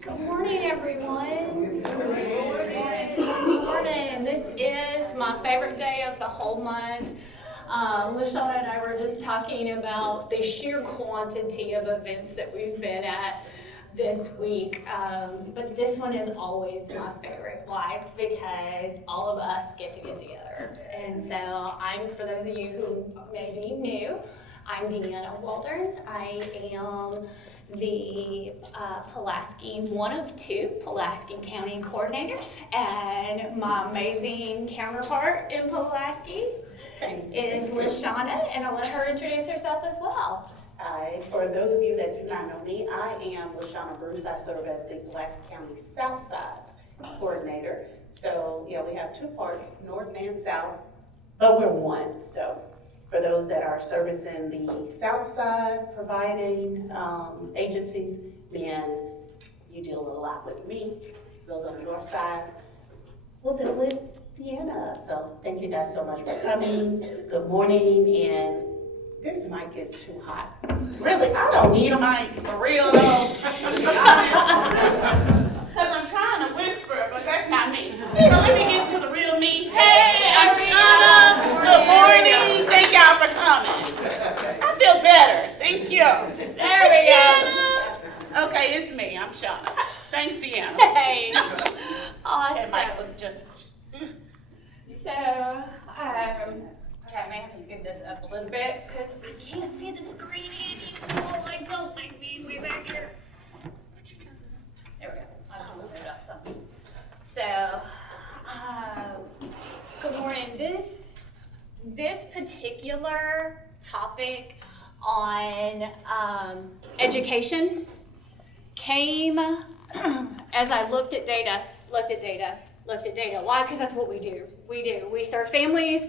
Good morning, everyone. Good morning. This is my favorite day of the whole month. LaShawn and I were just talking about the sheer quantity of events that we've been at this week. But this one is always my favorite. Why? Because all of us get together. And so for those of you who may be new, I'm Deanna Walderns. I am the one of two Pulaski County coordinators, and my amazing counterpart in Pulaski is LaShawna, and I'll let her introduce herself as well. Hi, for those of you that do not know me, I am LaShawna Bruce. I serve as the Pulaski County Southside coordinator. So yeah, we have two parts, North and South, but we're one. So for those that are servicing the South Side, providing agencies, then you deal a lot with me. Those on the North Side, we'll deal with Deanna. So thank you guys so much for coming. Good morning. And this mic is too hot. Really, I don't need a mic, for real though, to be honest. Because I'm trying to whisper, but that's not me. So let me get to the real me. Hey, I'm Shauna. Good morning. Thank y'all for coming. I feel better. Thank you. There we go. Okay, it's me. I'm Shauna. Thanks, Deanna. Hey, awesome. That mic was just... So, okay, I may have to scoot this up a little bit because I can't see the screen anymore. I don't like being way back here. There we go. I'll move it up some. So, good morning. This particular topic on education came as I looked at data. Why? Because that's what we do. We serve families,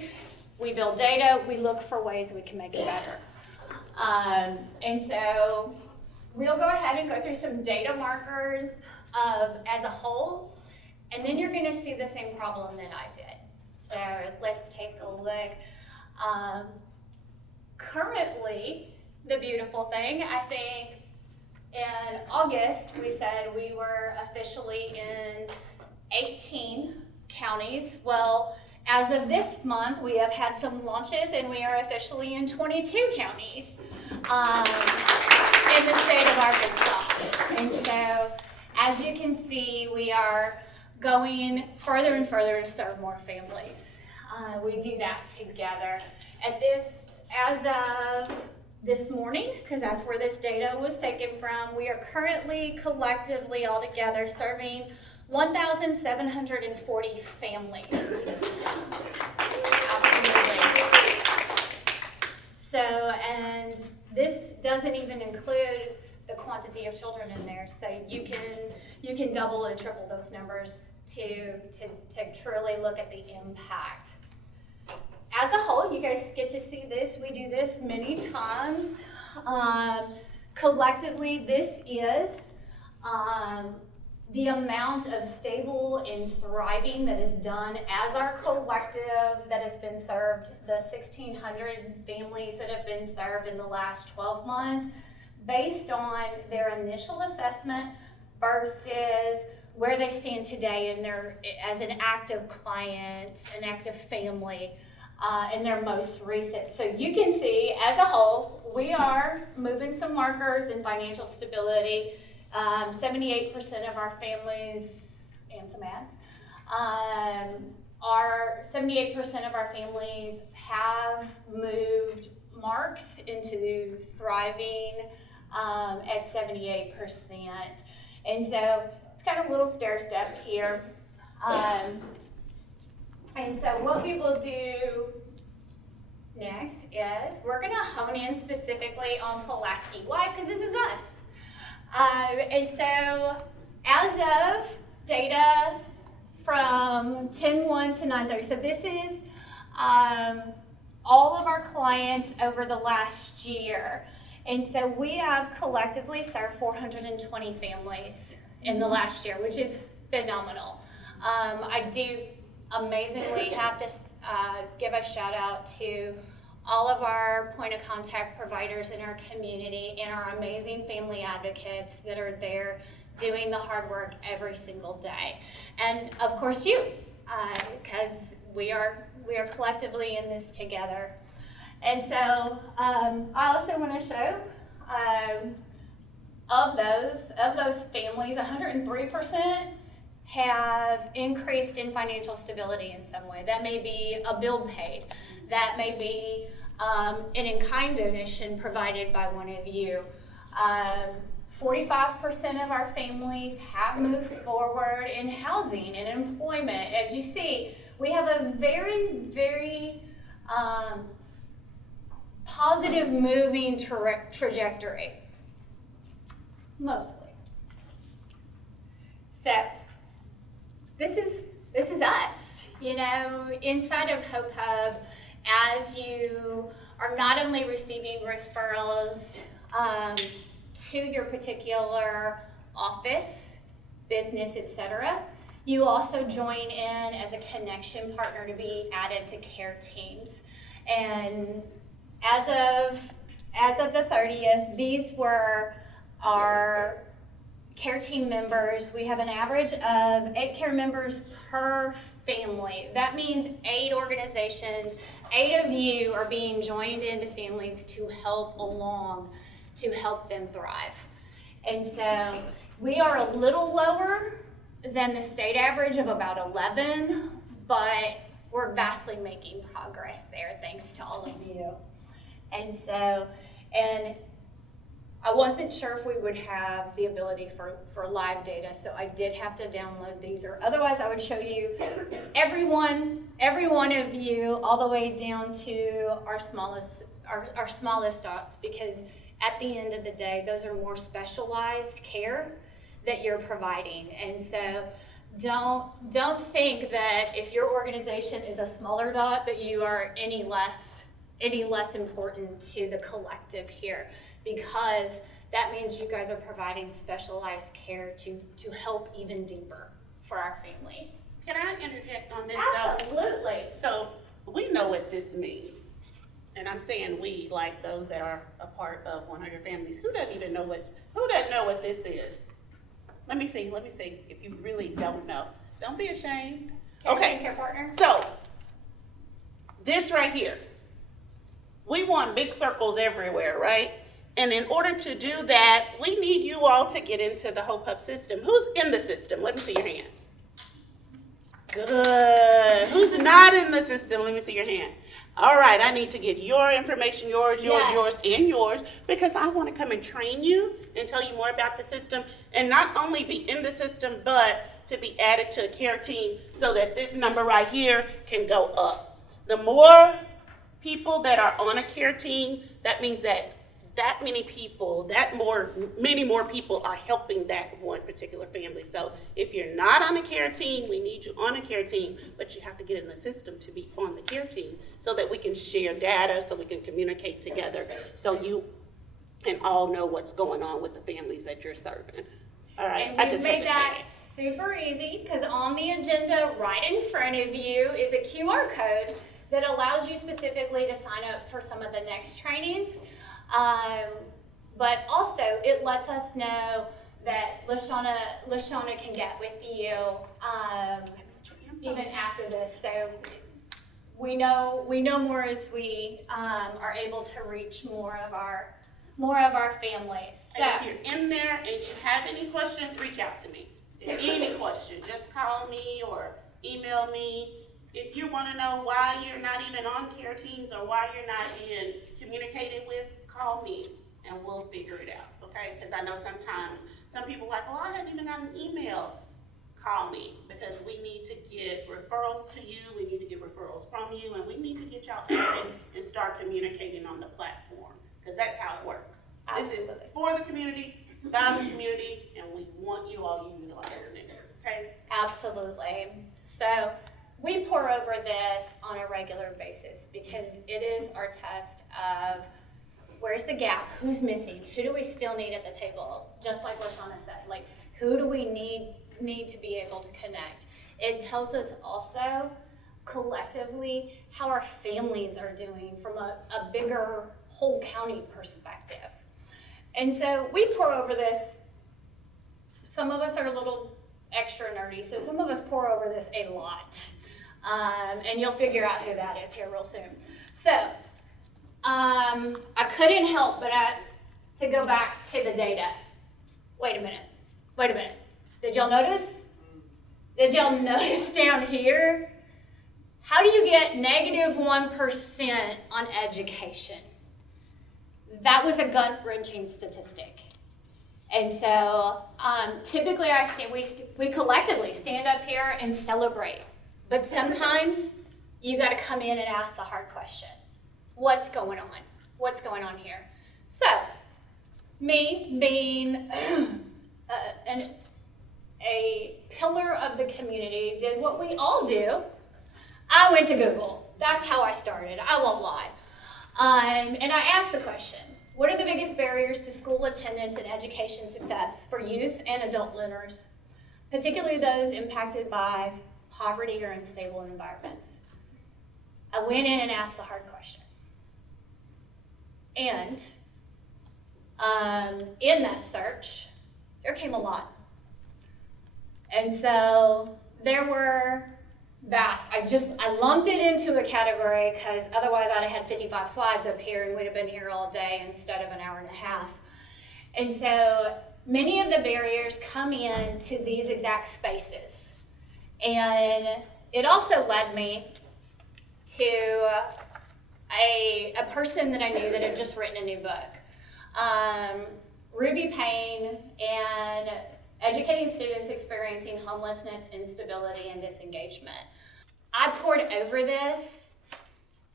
we build data, we look for ways we can make it better. And so we'll go ahead and go through some data markers as a whole, and then you're gonna see the same problem that I did. So let's take a look. Currently, the beautiful thing, I think in August, we said we were officially in 18 counties. Well, as of this month, we have had some launches and we are officially in 22 counties in the state of Arkansas. And so, as you can see, we are going further and further to serve more families. We do that together. As of this morning, because that's where this data was taken from, we are currently collectively all together serving 1,740 families. Absolutely. So, and this doesn't even include the quantity of children in there. So you can double and triple those numbers to truly look at the impact. As a whole, you guys get to see this. We do this many times. Collectively, this is the amount of stable and thriving that is done as our collective that has been served, the 1,600 families that have been served in the last 12 months, based on their initial assessment versus where they stand today in as an active client, an active family, in their most recent. So you can see, as a whole, we are moving some markers in financial stability. 78% of our families, and some ads, 78% of our families have moved marks into thriving at 78%. And so it's kind of a little stair step here. And so what we will do next is we're going to hone in specifically on Pulaski. Why? Because this is us. And so as of data from 10/1 to 9/30, so this is all of our clients over the last year. And so we have collectively served 420 families in the last year, which is phenomenal. I do amazingly have to give a shout out to all of our point of contact providers in our community and our amazing family advocates that are there doing the hard work every single day. And of course you, because we are collectively in this together. And so I also want to show of those families, 103% have increased in financial stability in some way. That may be a bill paid. That may be an in-kind donation provided by one of you. 45% of our families have moved forward in housing and employment. As you see, we have a very, very positive moving trajectory, mostly. So this is us, you know, inside of Hope Hub, as you are not only receiving referrals to your particular office, business, etc., you also join in as a connection partner to be added to care teams. And as of the 30th, these were our care team members. We have an average of 8 care members per family. That means 8 organizations, 8 of you are being joined into families to help them thrive. And so we are a little lower than the state average of about 11, but we're vastly making progress there thanks to all of you. And so, and I wasn't sure if we would have the ability for live data, so I did have to download these, or otherwise I would show you every one of you, all the way down to our smallest dots, because at the end of the day, those are more specialized care that you're providing. And so don't think that if your organization is a smaller dot that you are any less important to the collective here, because that means you guys are providing specialized care to help even deeper for our families. Can I interject on this? Absolutely. So we know what this means. And I'm saying we, like those that are a part of 100 Families. Who doesn't know what this is? Let me see if you really don't know. Don't be ashamed. Okay. Care partner. So this right here, we want big circles everywhere, right? And in order to do that, we need you all to get into the Hope Hub system. Who's in the system? Let me see your hand. Good. Who's not in the system? Let me see your hand. All right, I need to get your information, yours, and yours, because I want to come and train you and tell you more about the system, and not only be in the system, but to be added to a care team so that this number right here can go up. The more people that are on a care team, that means that many more people are helping that one particular family. So if you're not on a care team, we need you on a care team, but you have to get in the system to be on the care team so that we can share data, so we can communicate together, so you can all know what's going on with the families that you're serving. All right, and we've made that super easy, because on the agenda right in front of you is a QR code that allows you specifically to sign up for some of the next trainings. But also it lets us know that LaShawna can get with you even after this. So we know more as we are able to reach more of our families. So, and if you're in there and you have any questions, reach out to me. If any questions, just call me or email me. If you want to know why you're not even on care teams or why you're not being communicated with, call me and we'll figure it out, okay? Because I know sometimes some people are like, well, I haven't even got an email. Call me, because we need to get referrals to you, we need to get referrals from you, and we need to get y'all added and start communicating on the platform, because that's how it works. Absolutely. This is for the community, by the community, and we want you all utilizing it, okay? Absolutely. So we pour over this on a regular basis, because it is our test of where's the gap, who's missing, who do we still need at the table, just like what Shauna said, like who do we need to be able to connect. It tells us also collectively how our families are doing from a bigger whole county perspective. And so we pour over this some of us are a little extra nerdy, so some of us pour over this a lot. And you'll figure out who that is here real soon. So, I couldn't help but to go back to the data. Wait a minute. Did y'all notice? Did y'all notice down here? How do you get negative 1% on education? That was a gut-wrenching statistic. And so typically we collectively stand up here and celebrate. But sometimes you got to come in and ask the hard question. What's going on? What's going on here? So, me being a pillar of the community did what we all do. I went to Google. That's how I started. I won't lie. And I asked the question, what are the biggest barriers to school attendance and education success for youth and adult learners, particularly those impacted by poverty or unstable environments? I went in and asked the hard question. And in that search, there came a lot. And so there were vast. I lumped it into a category because otherwise I'd have had 55 slides up here and we'd have been here all day instead of an hour and a half. And so many of the barriers come into these exact spaces. And it also led me to a person that I knew that had just written a new book. Ruby Payne and Educating Students Experiencing Homelessness, Instability, and Disengagement. I poured over this,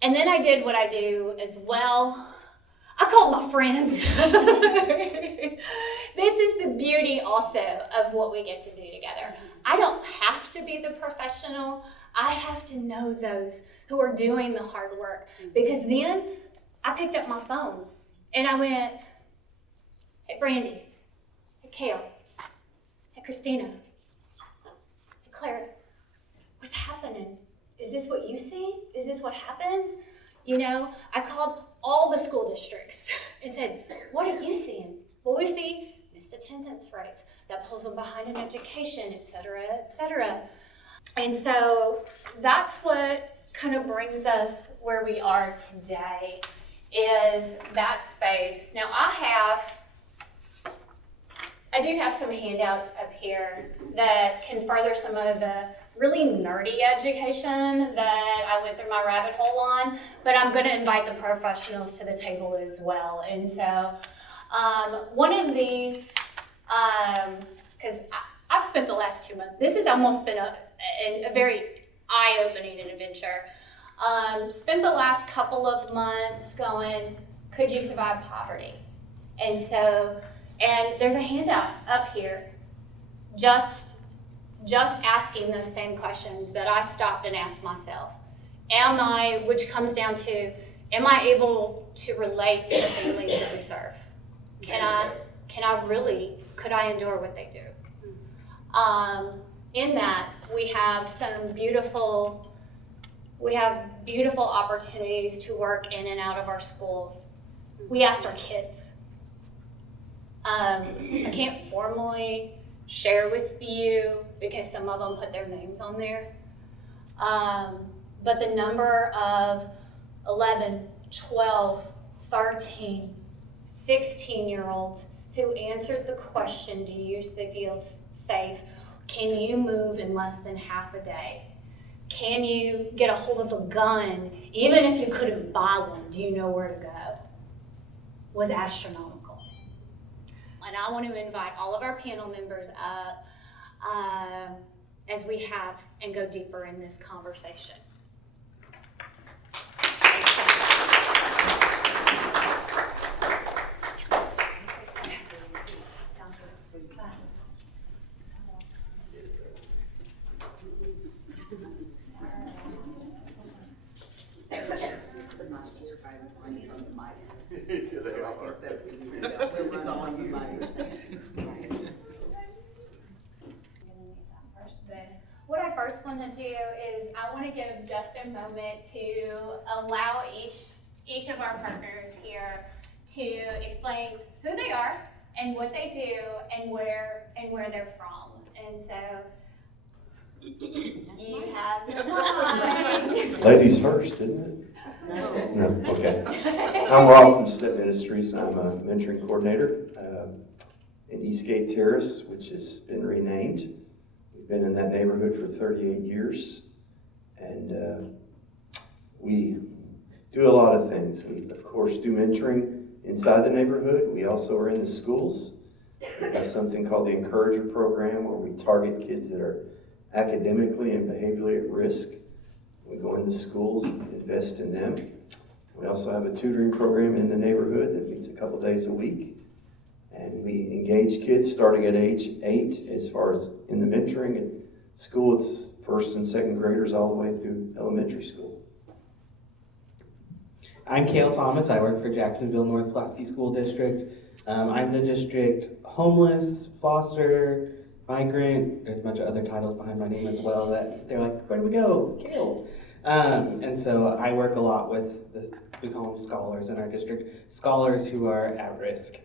and then I did what I do as well. I called my friends. This is the beauty also of what we get to do together. I don't have to be the professional. I have to know those who are doing the hard work, because then I picked up my phone and I went, hey, Brandy, hey, Kale, hey, Christina, hey, Claire, what's happening? Is this what you see? Is this what happens? You know, I called all the school districts and said, what are you seeing? Well, we see missed attendance rates, that pulls them behind in education, et cetera, et cetera. And so that's what kind of brings us where we are today, is that space. Now I do have some handouts up here that can further some of the really nerdy education that I went through my rabbit hole on, but I'm going to invite the professionals to the table as well. And so one of these, because I've spent the last 2 months, this has almost been a very eye-opening adventure. Spent the last couple of months going, could you survive poverty? And there's a handout up here, just asking those same questions that I stopped and asked myself. Which comes down to, am I able to relate to the families that we serve? Could I endure what they do? In that, we have beautiful opportunities to work in and out of our schools. We asked our kids. I can't formally share with you because some of them put their names on there. But the number of 11, 12, 13, 16-year-olds who answered the question, do you feel safe? Can you move in less than half a day? Can you get a hold of a gun? Even if you couldn't buy one, do you know where to go? Was astronomical. And I want to invite all of our panel members up as we have and go deeper in this conversation. It's on the mic. What I first want to do is I want to give just a moment to allow each of our partners here to explain who they are and what they do and where they're from. And so you have the mic. Ladies first, isn't it? No, okay. I'm Rob from Step Ministries. I'm a mentoring coordinator in Eastgate Terrace, which has been renamed. We've been in that neighborhood for 38 years, and we do a lot of things. We, of course, do mentoring inside the neighborhood. We also are in the schools. We have something called the Encourager Program, where we target kids that are academically and behaviorally at risk. We go into schools and invest in them. We also have a tutoring program in the neighborhood that meets a couple days a week. And we engage kids starting at age 8 as far as in the mentoring. At school, it's first and second graders all the way through elementary school. I'm Cale Thomas. I work for Jacksonville North Pulaski School District. I'm the district homeless, foster, migrant. There's a bunch of other titles behind my name as well that they're like, where do we go? Cale. And so I work a lot with we call them scholars in our district, scholars who are at risk.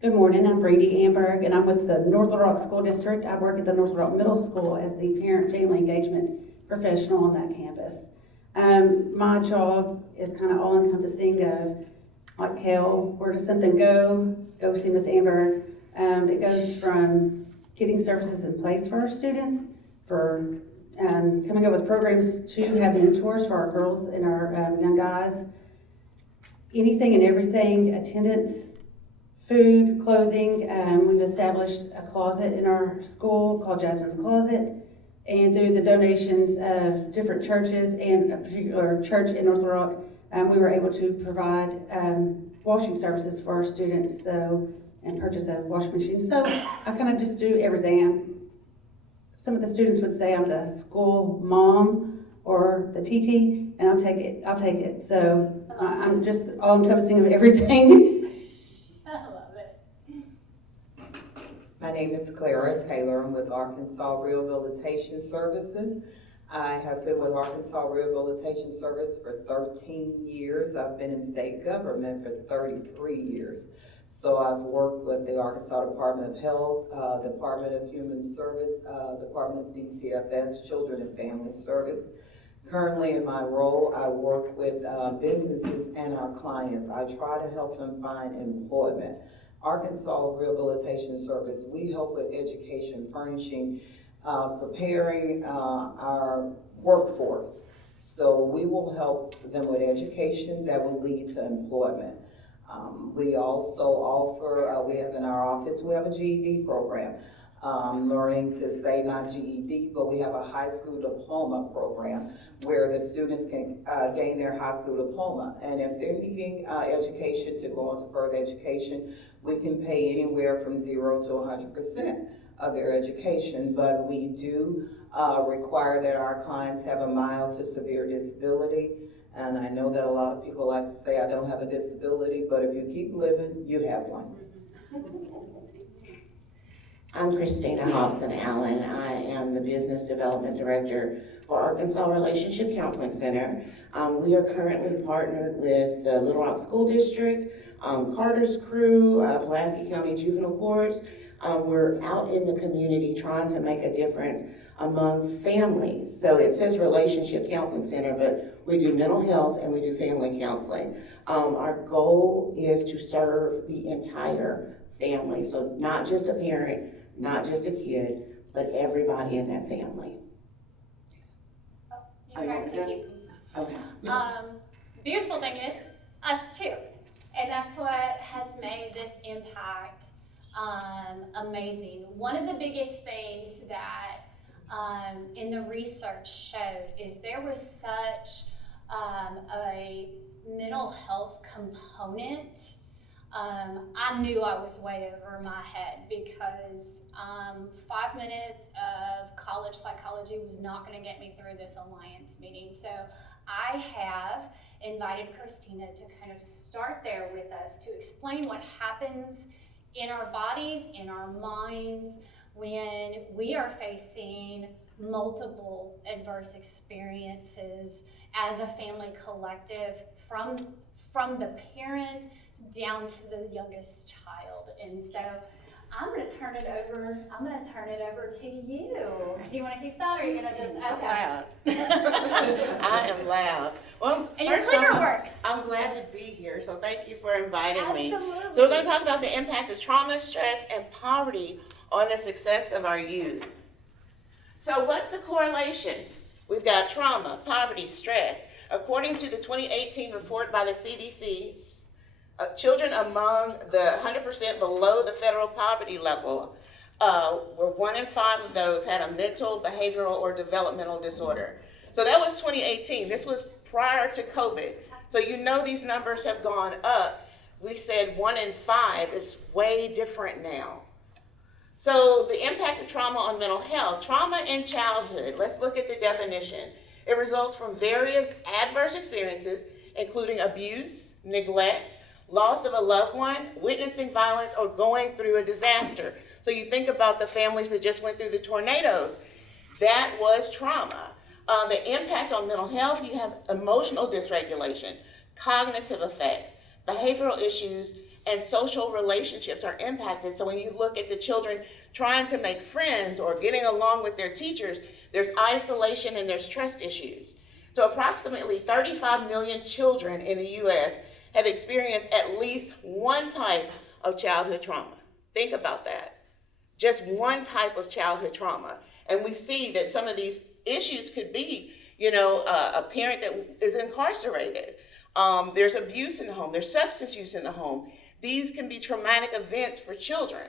Good morning, I'm Brady Amberg, and I'm with the North Little Rock School District. I work at the North Little Rock Middle School as the parent-family engagement professional on that campus. My job is kind of all-encompassing of, like Cale, where does something go? Go see Ms. Amberg. It goes from getting services in place for our students, for coming up with programs to have mentors for our girls and our young guys. Anything and everything, attendance, food, clothing. We've established a closet in our school called Jasmine's Closet. And through the donations of different churches and a particular church in North Little Rock, we were able to provide washing services for our students, and purchase a washing machine. So I kind of just do everything. Some of the students would say I'm the school mom or the TT, and I'll take it. So I'm just all-encompassing of everything. I love it. My name is Clara Taylor. I'm with Arkansas Rehabilitation Services. I have been with Arkansas Rehabilitation Service for 13 years. I've been in state government for 33 years. So I've worked with the Arkansas Department of Health, Department of Human Service, Department of DCFS, Children and Family Service. Currently in my role, I work with businesses and our clients. I try to help them find employment. Arkansas Rehabilitation Service, we help with education, furnishing, preparing our workforce. So we will help them with education that will lead to employment. We also offer, we have in our office, we have a GED program, learning to say not GED, but we have a high school diploma program where the students can gain their high school diploma. And if they're needing education to go on to further education, we can pay anywhere from 0 to 100% of their education, but we do require that our clients have a mild to severe disability. And I know that a lot of people like to say, I don't have a disability, but if you keep living, you have one. I'm Christina Hobson Allen. I am the Business Development Director for Arkansas Relationship Counseling Center. We are currently partnered with the Little Rock School District, Carter's Crew, Pulaski County Juvenile Courts. We're out in the community trying to make a difference among families. So it says Relationship Counseling Center, but we do mental health and we do family counseling. Our goal is to serve the entire family. So not just a parent, not just a kid, but everybody in that family. You guys can keep. Okay. Beautiful thing is us too, and that's what has made this impact amazing. One of the biggest things that in the research showed is there was such a mental health component. I knew I was way over my head because 5 minutes of college psychology was not going to get me through this alliance meeting. So I have invited Christina to kind of start there with us to explain what happens in our bodies, in our minds, when we are facing multiple adverse experiences as a family collective from from the parent down to the youngest child. And so I'm gonna turn it over to you. Do you wanna keep that, or are you gonna just, I'm okay? loud. I am loud. Well, And your first clicker off, works. I'm glad to be here, so thank you for inviting me. Absolutely. So we're going to talk about the impact of trauma, stress, and poverty on the success of our youth. So what's the correlation? We've got trauma, poverty, stress. According to the 2018 report by the CDC, children among the 100% below the federal poverty level, were 1 in 5 of those had a mental, behavioral, or developmental disorder. So that was 2018. This was prior to COVID. So you know these numbers have gone up. We said 1 in 5. It's way different now. So the impact of trauma on mental health. Trauma in childhood. Let's look at the definition. It results from various adverse experiences, including abuse, neglect, loss of a loved one, witnessing violence, or going through a disaster. So you think about the families that just went through the tornadoes. That was trauma. The impact on mental health, you have emotional dysregulation, cognitive effects, behavioral issues, and social relationships are impacted. So when you look at the children trying to make friends or getting along with their teachers, there's isolation and there's trust issues. So approximately 35 million children in the U.S. have experienced at least one type of childhood trauma. Think about that. Just one type of childhood trauma. And we see that some of these issues could be, a parent that is incarcerated. There's abuse in the home. There's substance use in the home. These can be traumatic events for children.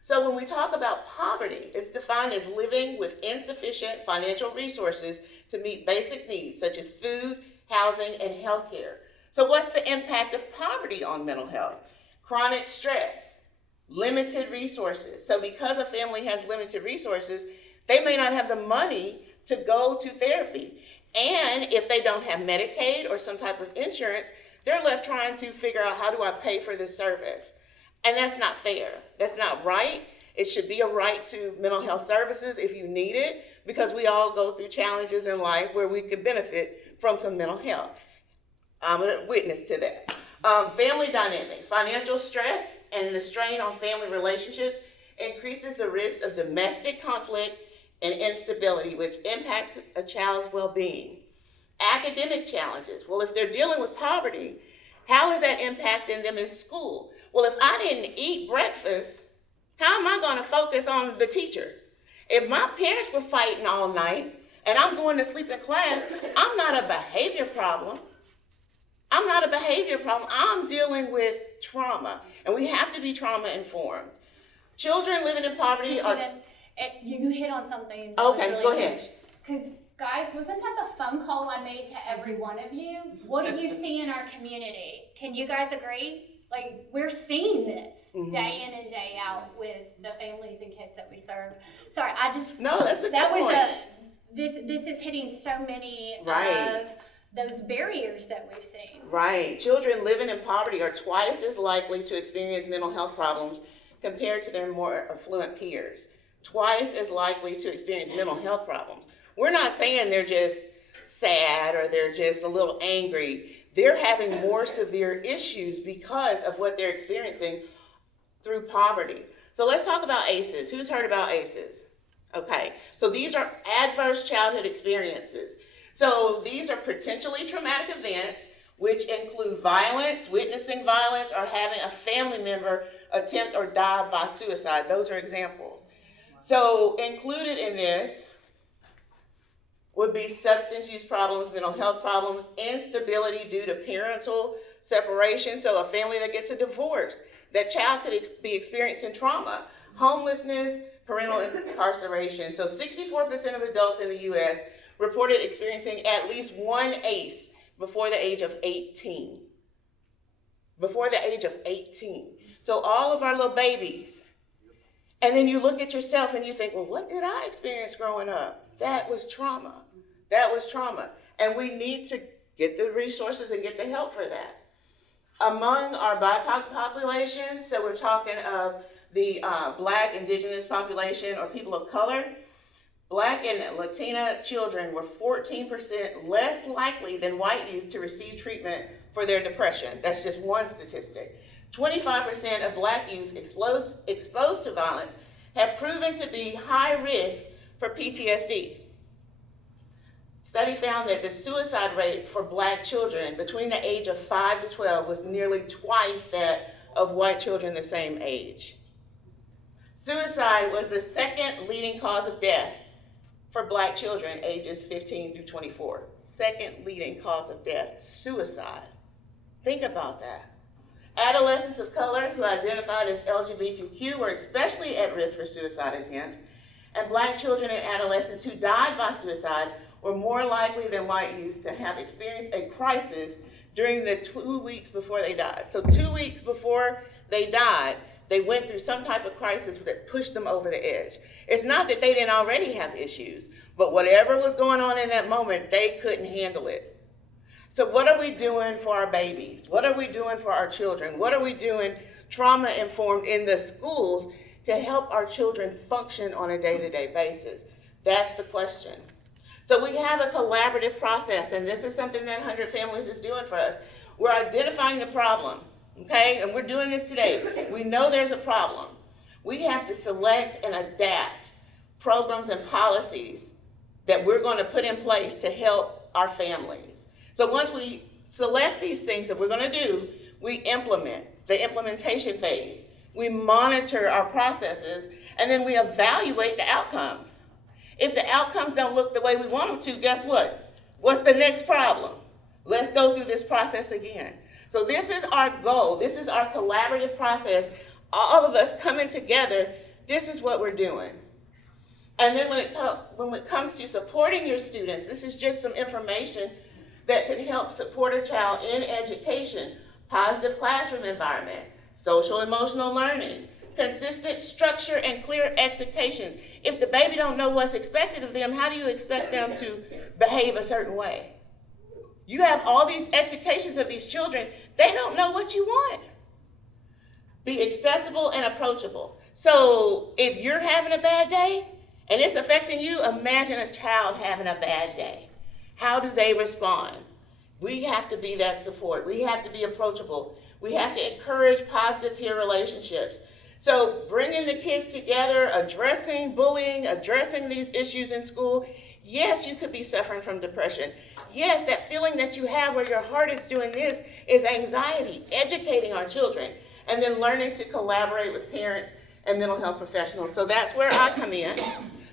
So when we talk about poverty, it's defined as living with insufficient financial resources to meet basic needs such as food, housing, and health care. So what's the impact of poverty on mental health? Chronic stress, limited resources. So because a family has limited resources, they may not have the money to go to therapy. And if they don't have Medicaid or some type of insurance, they're left trying to figure out, how do I pay for this service? And that's not fair. That's not right. It should be a right to mental health services if you need it, because we all go through challenges in life where we could benefit from some mental health. I'm a witness to that. Family dynamics, financial stress and the strain on family relationships increases the risk of domestic conflict and instability, which impacts a child's well-being. Academic challenges. Well, if they're dealing with poverty, how is that impacting them in school? Well, if I didn't eat breakfast, how am I going to focus on the teacher? If my parents were fighting all night and I'm going to sleep in class, I'm not a behavior problem. I'm dealing with trauma, and we have to be trauma informed. Children living in poverty are... You hit on something. Okay, go ahead. Because, guys, wasn't that the phone call I made to every one of you? What do you see in our community? Can you guys agree? Like, we're seeing this day in and day out with the families and kids that we serve. Sorry, No, that's a good point. This is hitting so many Right. of those barriers that we've seen. Right. Children living in poverty are twice as likely to experience mental health problems compared to their more affluent peers. Twice as likely to experience mental health problems. We're not saying they're just sad or they're just a little angry. They're having more severe issues because of what they're experiencing through poverty. So let's talk about ACEs. Who's heard about ACEs? Okay, so these are adverse childhood experiences. So these are potentially traumatic events which include violence, witnessing violence, or having a family member attempt or die by suicide. Those are examples. So included in this would be substance use problems, mental health problems, instability due to parental separation, so a family that gets a divorce. That child could be experiencing trauma, homelessness, parental incarceration. So 64% of adults in the U.S. reported experiencing at least one ACE before the age of 18. Before the age of 18. So all of our little babies. And then you look at yourself and you think, well, what did I experience growing up? That was trauma. That was trauma. And we need to get the resources and get the help for that. Among our BIPOC population, so we're talking of the Black, Indigenous population, or people of color, Black and Latina children were 14% less likely than white youth to receive treatment for their depression. That's just one statistic. 25% of Black youth exposed to violence have proven to be high risk for PTSD. Study found that the suicide rate for Black children between the age of 5 to 12 was nearly twice that of white children the same age. Suicide was the second leading cause of death for Black children ages 15 through 24. Second leading cause of death, suicide. Think about that. Adolescents of color who identified as LGBTQ were especially at risk for suicide attempts, and Black children and adolescents who died by suicide were more likely than white youth to have experienced a crisis during the 2 weeks before they died. So 2 weeks before they died, they went through some type of crisis that pushed them over the edge. It's not that they didn't already have issues, but whatever was going on in that moment, they couldn't handle it. So what are we doing for our babies? What are we doing for our children? What are we doing trauma-informed in the schools to help our children function on a day-to-day basis? That's the question. So we have a collaborative process, and this is something that 100 Families is doing for us. We're identifying the problem, okay? And we're doing this today. We know there's a problem. We have to select and adapt programs and policies that we're going to put in place to help our families. So once we select these things that we're going to do, we implement the implementation phase. We monitor our processes, and then we evaluate the outcomes. If the outcomes don't look the way we want them to, guess what? What's the next problem? Let's go through this process again. So this is our goal. This is our collaborative process. All of us coming together, this is what we're doing. And then when it comes to supporting your students, this is just some information that can help support a child in education, positive classroom environment, social emotional learning, consistent structure and clear expectations. If the baby don't know what's expected of them, how do you expect them to behave a certain way? You have all these expectations of these children, they don't know what you want. Be accessible and approachable. So if you're having a bad day and it's affecting you, imagine a child having a bad day. How do they respond? We have to be that support. We have to be approachable. We have to encourage positive peer relationships. So bringing the kids together, addressing bullying, addressing these issues in school. Yes, you could be suffering from depression. Yes, that feeling that you have where your heart is doing this is anxiety. Educating our children and then learning to collaborate with parents and mental health professionals. So that's where I come in.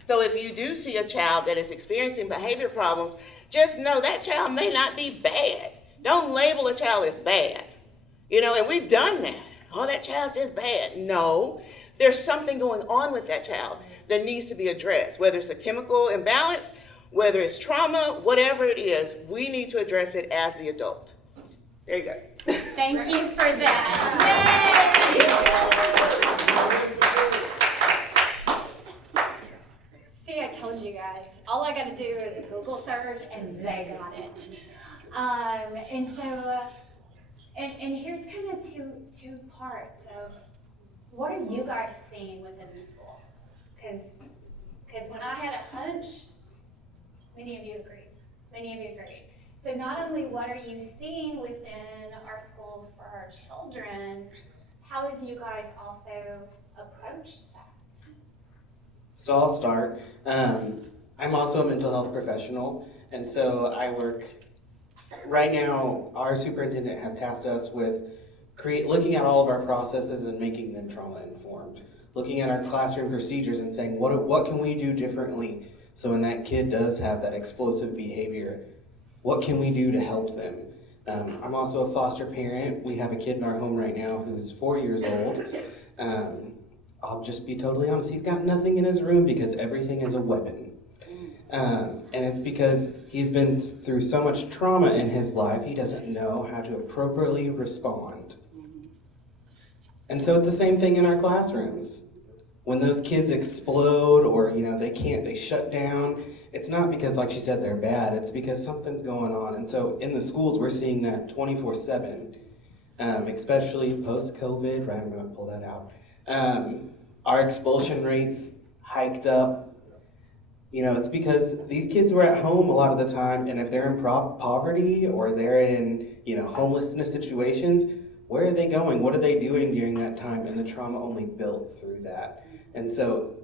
So if you do see a child that is experiencing behavior problems, just know that child may not be bad. Don't label a child as bad. And we've done that. Oh, that child's just bad. No, there's something going on with that child that needs to be addressed, whether it's a chemical imbalance, whether it's trauma, whatever it is, we need to address it as the adult. There you go. Thank you for that. Yay! See, I told you guys. All I got to do is a Google search, and they got it. And here's kind of two parts of what are you guys seeing within the school? Because when I had a hunch, many of you agreed. So not only what are you seeing within our schools for our children, how have you guys also approached that? So I'll start. I'm also a mental health professional, and so I work. Right now, our superintendent has tasked us with looking at all of our processes and making them trauma-informed. Looking at our classroom procedures and saying, what can we do differently so when that kid does have that explosive behavior, what can we do to help them? I'm also a foster parent. We have a kid in our home right now who's 4 years old. I'll just be totally honest, he's got nothing in his room because everything is a weapon. And it's because he's been through so much trauma in his life, he doesn't know how to appropriately respond. And so it's the same thing in our classrooms. When those kids explode or, they shut down, it's not because, like she said, they're bad, it's because something's going on. And so in the schools, we're seeing that 24/7, especially post-COVID, right, I'm gonna pull that out. Our expulsion rates hiked up. You know, it's because these kids were at home a lot of the time, and if they're in poverty or they're in, homelessness situations, where are they going? What are they doing during that time? And the trauma only built through that. And so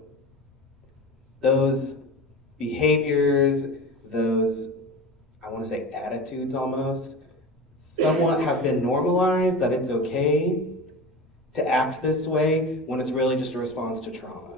those behaviors, those, I want to say attitudes almost, somewhat have been normalized, that it's okay to act this way when it's really just a response to trauma.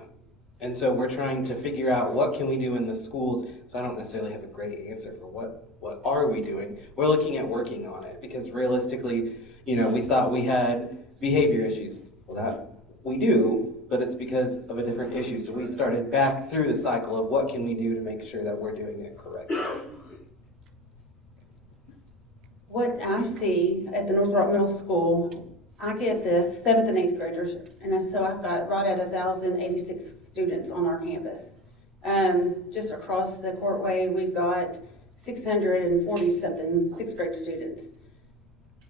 And so we're trying to figure out what can we do in the schools. So I don't necessarily have a great answer for what are we doing. We're looking at working on it because realistically, we thought we had behavior issues. Well, that we do, but it's because of a different issue. So we started back through the cycle of what can we do to make sure that we're doing it correctly. What I see at the North Rock Middle School, I get this 7th and 8th graders, and so I've got right at 1,086 students on our campus. Just across the courtway, we've got 640-something 6th grade students.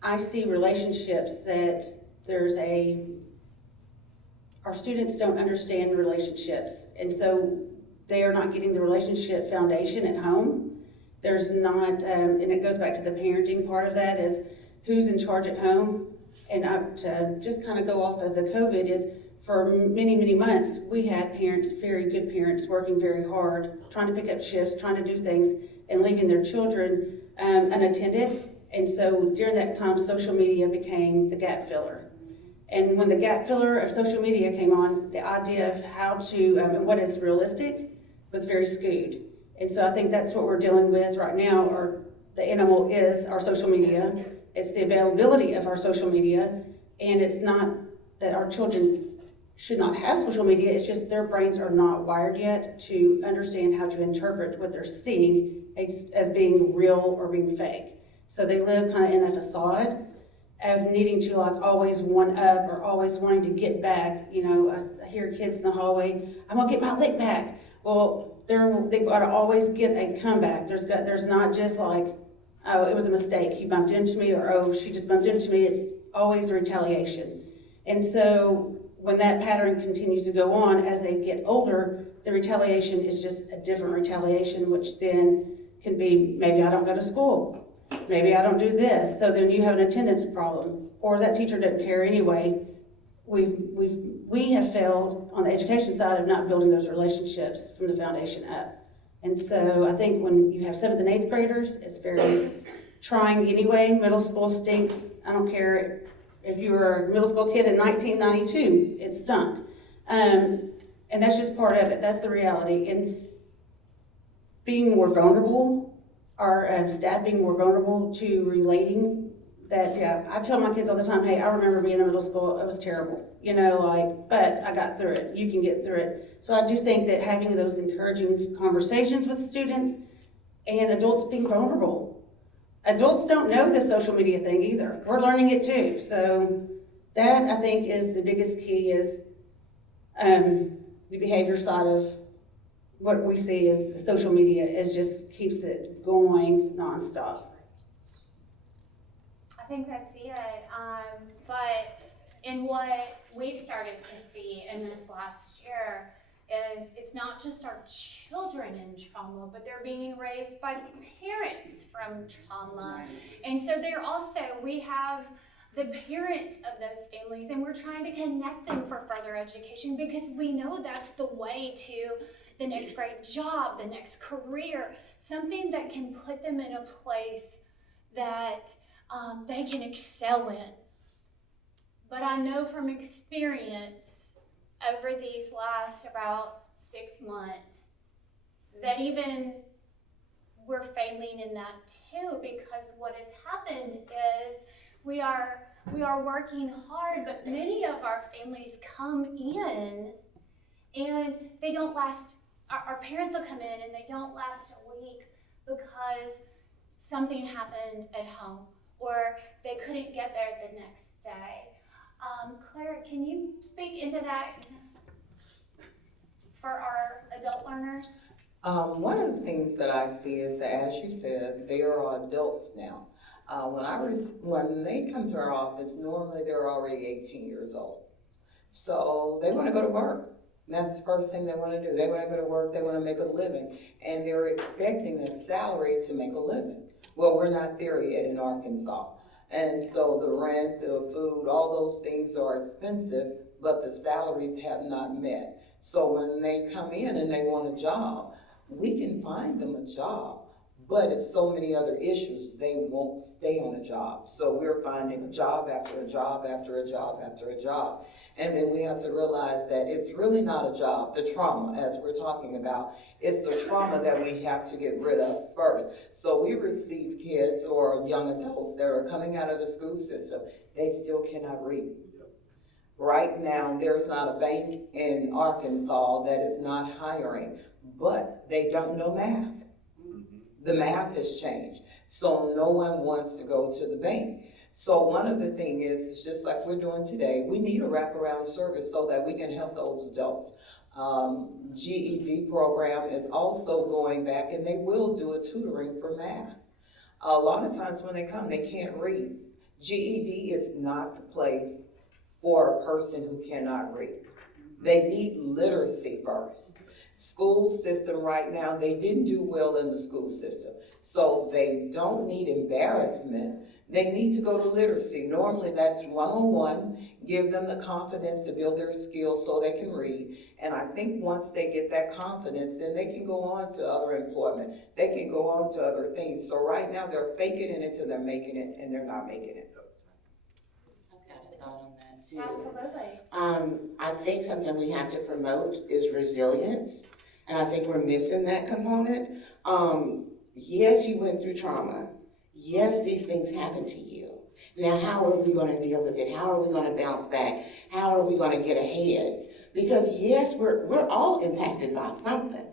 I see relationships that our students don't understand relationships, and so they are not getting the relationship foundation at home. There's not, and it goes back to the parenting part of that, is who's in charge at home. And to just kind of go off of the COVID is, for many, many months, we had parents, very good parents, working very hard, trying to pick up shifts, trying to do things, and leaving their children unattended. And so during that time, social media became the gap filler. And when the gap filler of social media came on, the idea of how to, and what is realistic was very skewed. And so I think that's what we're dealing with right now, or the animal is our social media. It's the availability of our social media, and it's not that our children should not have social media, it's just their brains are not wired yet to understand how to interpret what they're seeing as being real or being fake. So they live kind of in a facade of needing to always one up or always wanting to get back. I hear kids in the hallway, I'm gonna get my lick back. Well, they've got to always get a comeback. There's not just like, oh, it was a mistake, he bumped into me, or oh, she just bumped into me. It's always a retaliation. And so when that pattern continues to go on as they get older, the retaliation is just a different retaliation, which then can be, maybe I don't go to school, maybe I don't do this. So then you have an attendance problem, or that teacher didn't care anyway. We have failed on the education side of not building those relationships from the foundation up. And so I think when you have 7th and 8th graders, it's very trying anyway. Middle school stinks. I don't care if you were a middle school kid in 1992, it stunk. And that's just part of it. That's the reality. And being more vulnerable, our staff being more vulnerable to relating that, I tell my kids all the time, hey, I remember being in middle school, it was terrible. But I got through it. You can get through it. So I do think that having those encouraging conversations with students and adults being vulnerable. Adults don't know the social media thing either. We're learning it too. So that, I think, is the biggest key, is the behavior side of what we see is the social media is just keeps it going nonstop. I think that's it. But in what we've started to see in this last year is it's not just our children in trauma, but they're being raised by parents from trauma. And so we have the parents of those families, and we're trying to connect them for further education because we know that's the way to the next great job, the next career, something that can put them in a place that they can excel in. But I know from experience over these last about 6 months that even we're failing in that too, because what has happened is we are working hard, but many of our families come in and they don't last. Our parents will come in and they don't last a week because something happened at home or they couldn't get there the next day. Clara, can you speak into that for our adult learners? One of the things that I see is that, as you said, they are adults now. When they come to our office, normally they're already 18 years old. So they want to go to work. That's the first thing they wanna do. They wanna go to work, they wanna make a living, and they're expecting a salary to make a living. Well, we're not there yet in Arkansas. And so the rent, the food, all those things are expensive, but the salaries have not met. So when they come in and they want a job, we can find them a job, but it's so many other issues, they won't stay on a job. So we're finding a job after a job after a job after a job. And then we have to realize that it's really not a job, the trauma, as we're talking about, it's the trauma that we have to get rid of first. So we receive kids or young adults that are coming out of the school system, they still cannot read. Right now, there's not a bank in Arkansas that is not hiring, but they don't know math. The math has changed, so no one wants to go to the bank. So one of the things is, just like we're doing today, we need a wraparound service so that we can help those adults. GED program is also going back, and they will do a tutoring for math. A lot of times when they come, they can't read. GED is not the place for a person who cannot read. They need literacy first. School system right now, they didn't do well in the school system. So they don't need embarrassment. They need to go to literacy. Normally that's one-on-one, give them the confidence to build their skills so they can read. And I think once they get that confidence, then they can go on to other employment. They can go on to other things. So right now they're faking it until they're making it, and they're not making it. I've got a thought on that too. Absolutely. I think something we have to promote is resilience, and I think we're missing that component. Yes, you went through trauma. Yes, these things happened to you. Now, how are we going to deal with it? How are we going to bounce back? How are we going to get ahead? Because yes, we're all impacted by something,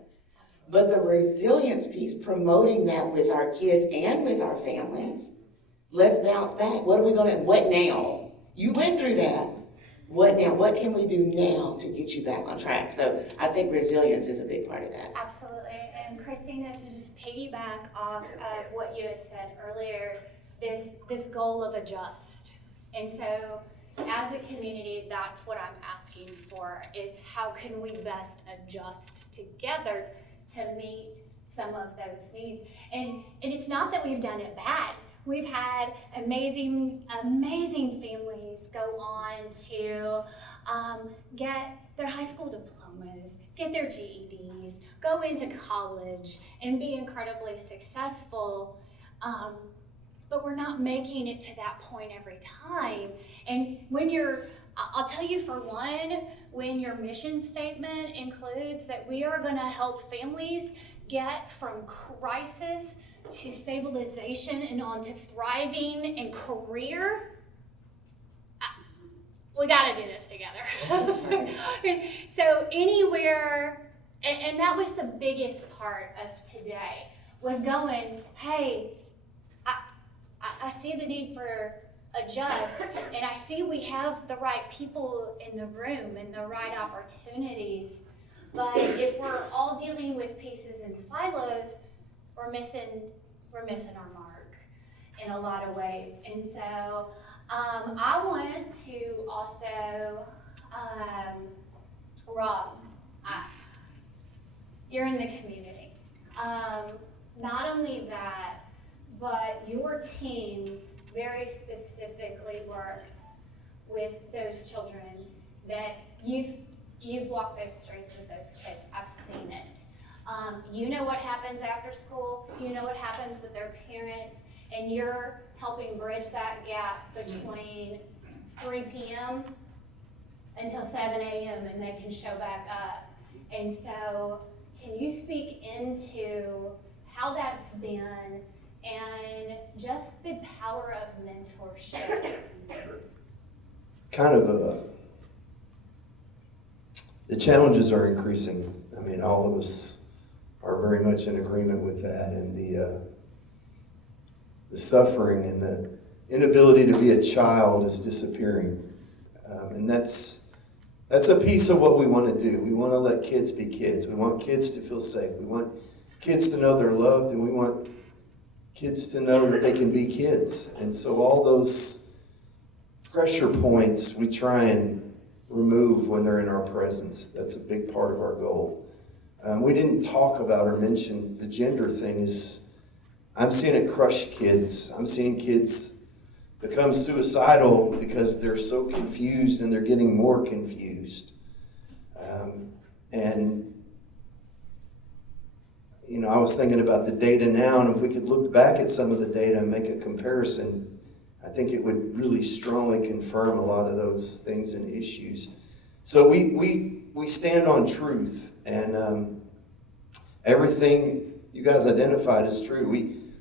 but the resilience piece, promoting that with our kids and with our families. Let's bounce back. What now? You went through that. What now? What can we do now to get you back on track? So I think resilience is a big part of that. Absolutely. And Christina, to just piggyback off of what you had said earlier, this goal of adjust. And so as a community, that's what I'm asking for, is how can we best adjust together to meet some of those needs. And it's not that we've done it bad. We've had amazing families go on to get their high school diplomas, get their GEDs, go into college, and be incredibly successful. But we're not making it to that point every time. And I'll tell you for one, when your mission statement includes that we are going to help families get from crisis to stabilization and on to thriving and career, we got to do this together. So anywhere, and that was the biggest part of today, was going, hey, I see the need for adjust, and I see we have the right people in the room and the right opportunities, but if we're all dealing with pieces in silos, we're missing our mark in a lot of ways. And so I want to also, Rob, you're in the community. Not only that, but your team very specifically works with those children that you've walked those streets with those kids. I've seen it. You know what happens after school, you know what happens with their parents, and you're helping bridge that gap between 3 p.m. until 7 a.m. and they can show back up. And so can you speak into how that's been and just the power of mentorship? Kind of the challenges are increasing. I mean, all of us are very much in agreement with that, and the suffering and the inability to be a child is disappearing. And that's a piece of what we want to do. We want to let kids be kids. We want kids to feel safe. We want kids to know they're loved, and we want kids to know that they can be kids. And so all those pressure points, we try and remove when they're in our presence. That's a big part of our goal. We didn't talk about or mention the gender thing. Is I'm seeing it crush kids. I'm seeing kids become suicidal because they're so confused and they're getting more confused. And you know, I was thinking about the data now, and if we could look back at some of the data and make a comparison, I think it would really strongly confirm a lot of those things and issues. So we stand on truth, and everything you guys identified is true.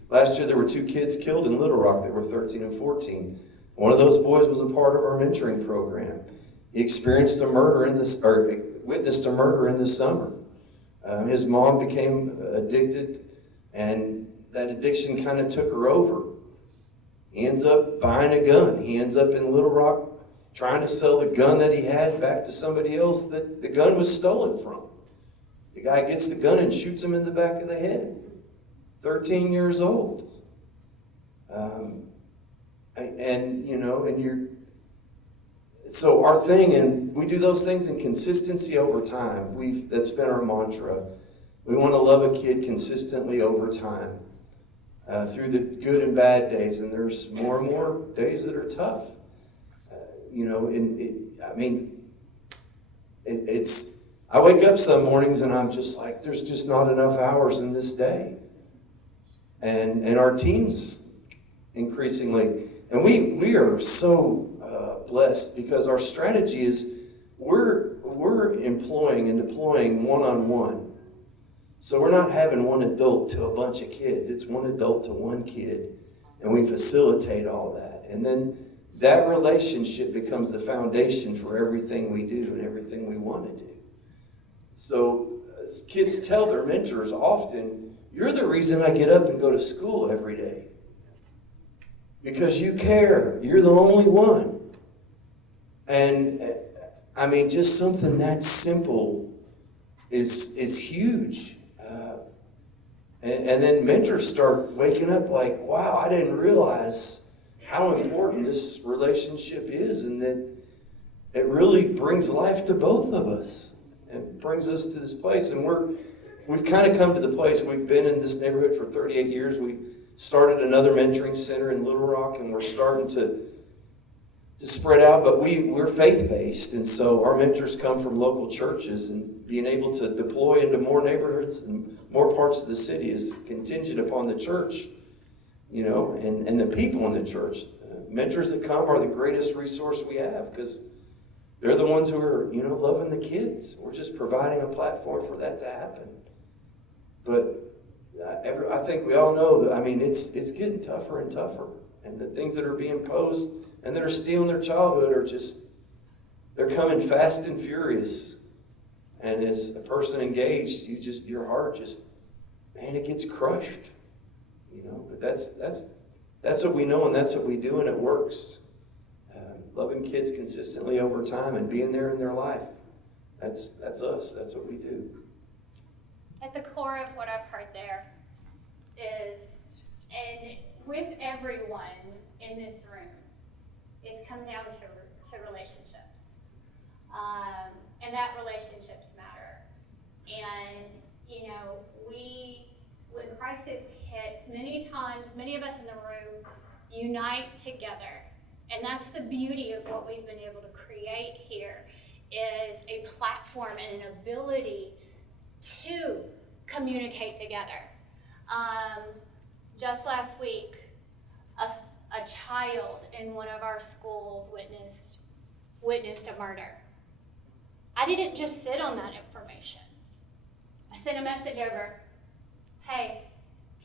Last year there were 2 kids killed in Little Rock that were 13 and 14. One of those boys was a part of our mentoring program. He experienced a murder witnessed a murder in the summer. His mom became addicted, and that addiction kind of took her over. He ends up buying a gun. He ends up in Little Rock trying to sell the gun that he had back to somebody else that the gun was stolen from. The guy gets the gun and shoots him in the back of the head. 13 years old. So our thing, and we do those things in consistency over time. That's been our mantra. We want to love a kid consistently over time, through the good and bad days, and there's more and more days that are tough. I wake up some mornings and I'm just like, there's just not enough hours in this day. And our teams increasingly, and we are so blessed because our strategy is we're employing and deploying one-on-one. So we're not having one adult to a bunch of kids. It's one adult to one kid, and we facilitate all that. And then that relationship becomes the foundation for everything we do and everything we want to do. So kids tell their mentors often, "You're the reason I get up and go to school every day. Because you care. You're the only one." And just something that simple is huge. And then mentors start waking up like, wow, I didn't realize how important this relationship is, and that it really brings life to both of us. It brings us to this place, and we've kind of come to the place. We've been in this neighborhood for 38 years. We've started another mentoring center in Little Rock, and we're starting to spread out, but we're faith-based, and so our mentors come from local churches, and being able to deploy into more neighborhoods and more parts of the city is contingent upon the church, and the people in the church. Mentors that come are the greatest resource we have, because they're the ones who are, loving the kids. We're just providing a platform for that to happen. But I think we all know that, it's getting tougher and tougher, and the things that are being posed and that are stealing their childhood they're coming fast and furious. And as a person engaged, your heart it gets crushed, but that's what we know, and that's what we do, and it works. Loving kids consistently over time and being there in their life. That's us. That's what we do. At the core of what I've heard there is, and with everyone in this room, it's come down to relationships. And that relationships matter. And, when crisis hits, many times, many of us in the room unite together. And that's the beauty of what we've been able to create here, is a platform and an ability to communicate together. Just last week, a child in one of our schools witnessed a murder. I didn't just sit on that information. I sent a message over, hey,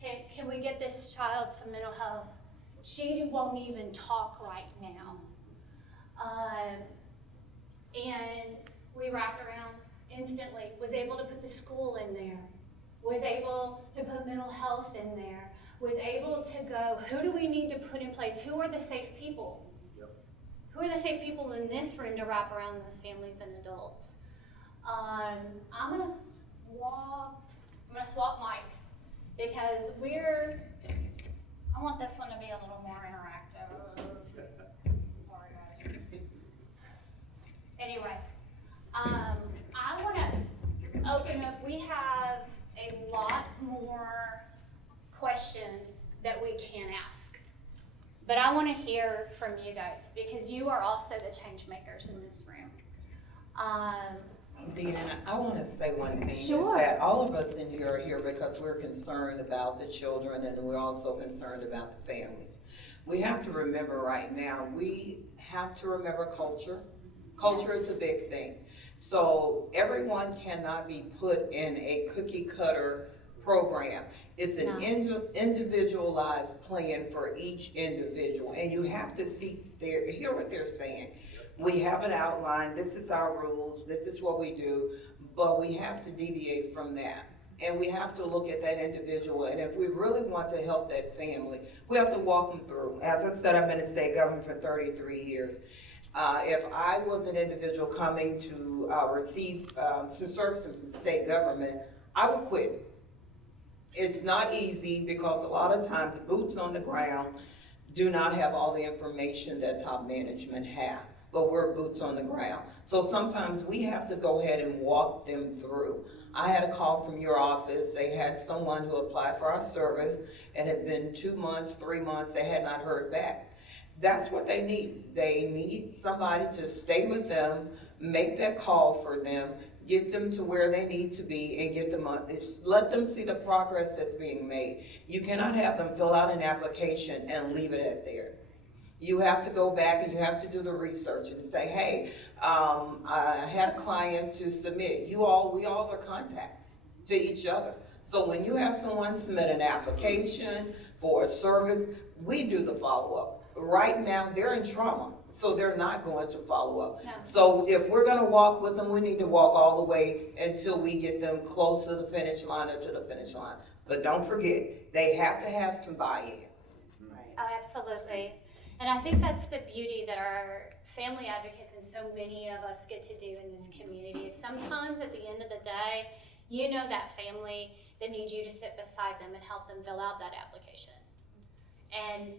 can we get this child some mental health? She won't even talk right now. And we wrapped around instantly, was able to put the school in there, was able to put mental health in there, was able to go, who do we need to put in place? Who are the safe people? Yep. Who are the safe people in this room to wrap around those families and adults? I'm gonna swap mics, because I want this one to be a little more interactive. Sorry, guys. Anyway, I want to open up. We have a lot more questions that we can ask. But I want to hear from you guys because you are also the change makers in this room. Deanna, I want to say one thing, Sure. is that all of us in here are here because we're concerned about the children and we're also concerned about the families. We have to remember right now, we have to remember culture. Culture is a big thing. So everyone cannot be put in a cookie cutter program. It's an individualized plan for each individual, and you have to hear what they're saying. We have an outline, this is our rules, this is what we do, but we have to deviate from that. And we have to look at that individual, and if we really want to help that family, we have to walk them through. As I said, I've been in state government for 33 years. If I was an individual coming to receive some services from state government, I would quit. It's not easy because a lot of times boots on the ground do not have all the information that top management have, but we're boots on the ground. So sometimes we have to go ahead and walk them through. I had a call from your office. They had someone who applied for our service and it had been 2 months, 3 months, they had not heard back. That's what they need. They need somebody to stay with them, make that call for them, get them to where they need to be, and get them let them see the progress that's being made. You cannot have them fill out an application and leave it at there. You have to go back and you have to do the research and say, hey, I had a client to submit. We all are contacts to each other. So when you have someone submit an application for a service, we do the follow-up. Right now, they're in trauma, so they're not going to follow up. No. So if we're gonna walk with them, we need to walk all the way until we get them close to the finish line or to the finish line. But don't forget, they have to have some buy-in. Oh, absolutely. And I think that's the beauty that our family advocates and so many of us get to do in this community is sometimes at the end of the day, you know that family that needs you to sit beside them and help them fill out that application. And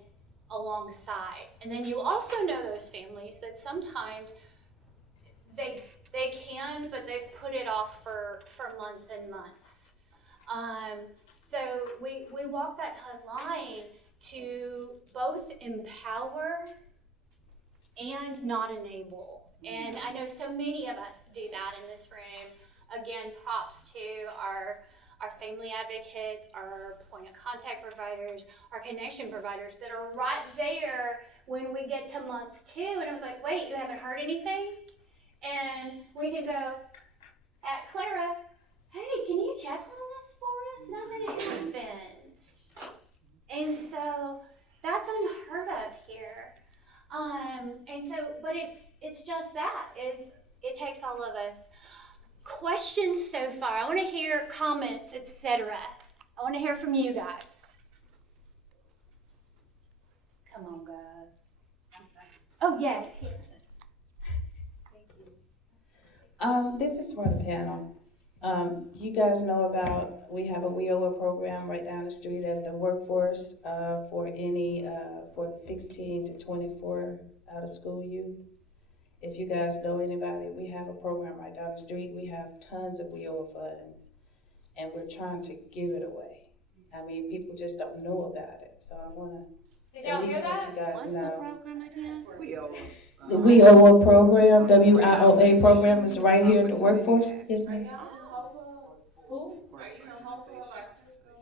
alongside. And then you also know those families that sometimes they can, but they've put it off for months and months. So we walk that line to both empower and not enable. And I know so many of us do that in this room. Again, props to our family advocates, our point of contact providers, our connection providers that are right there when we get to month 2. And I was like, wait, you haven't heard anything? And we can go, at Clara, hey, can you check on this for us? Nothing happened. And so that's unheard of here. And so, but it's just that. It takes all of us. Questions so far. I want to hear comments, etc. I want to hear from you guys. Come on, guys. Oh, yeah. This is for the panel. You guys know about, we have a WIOA program right down the street at the workforce for the 16 to 24 out of school youth. If you guys know anybody, we have a program right down the street. We have tons of WIOA funds, and we're trying to give it away. I mean, people just don't know about it, so I want to at least let you guys know. The WIOA program, WIOA program is right here at the workforce. Yes, ma'am.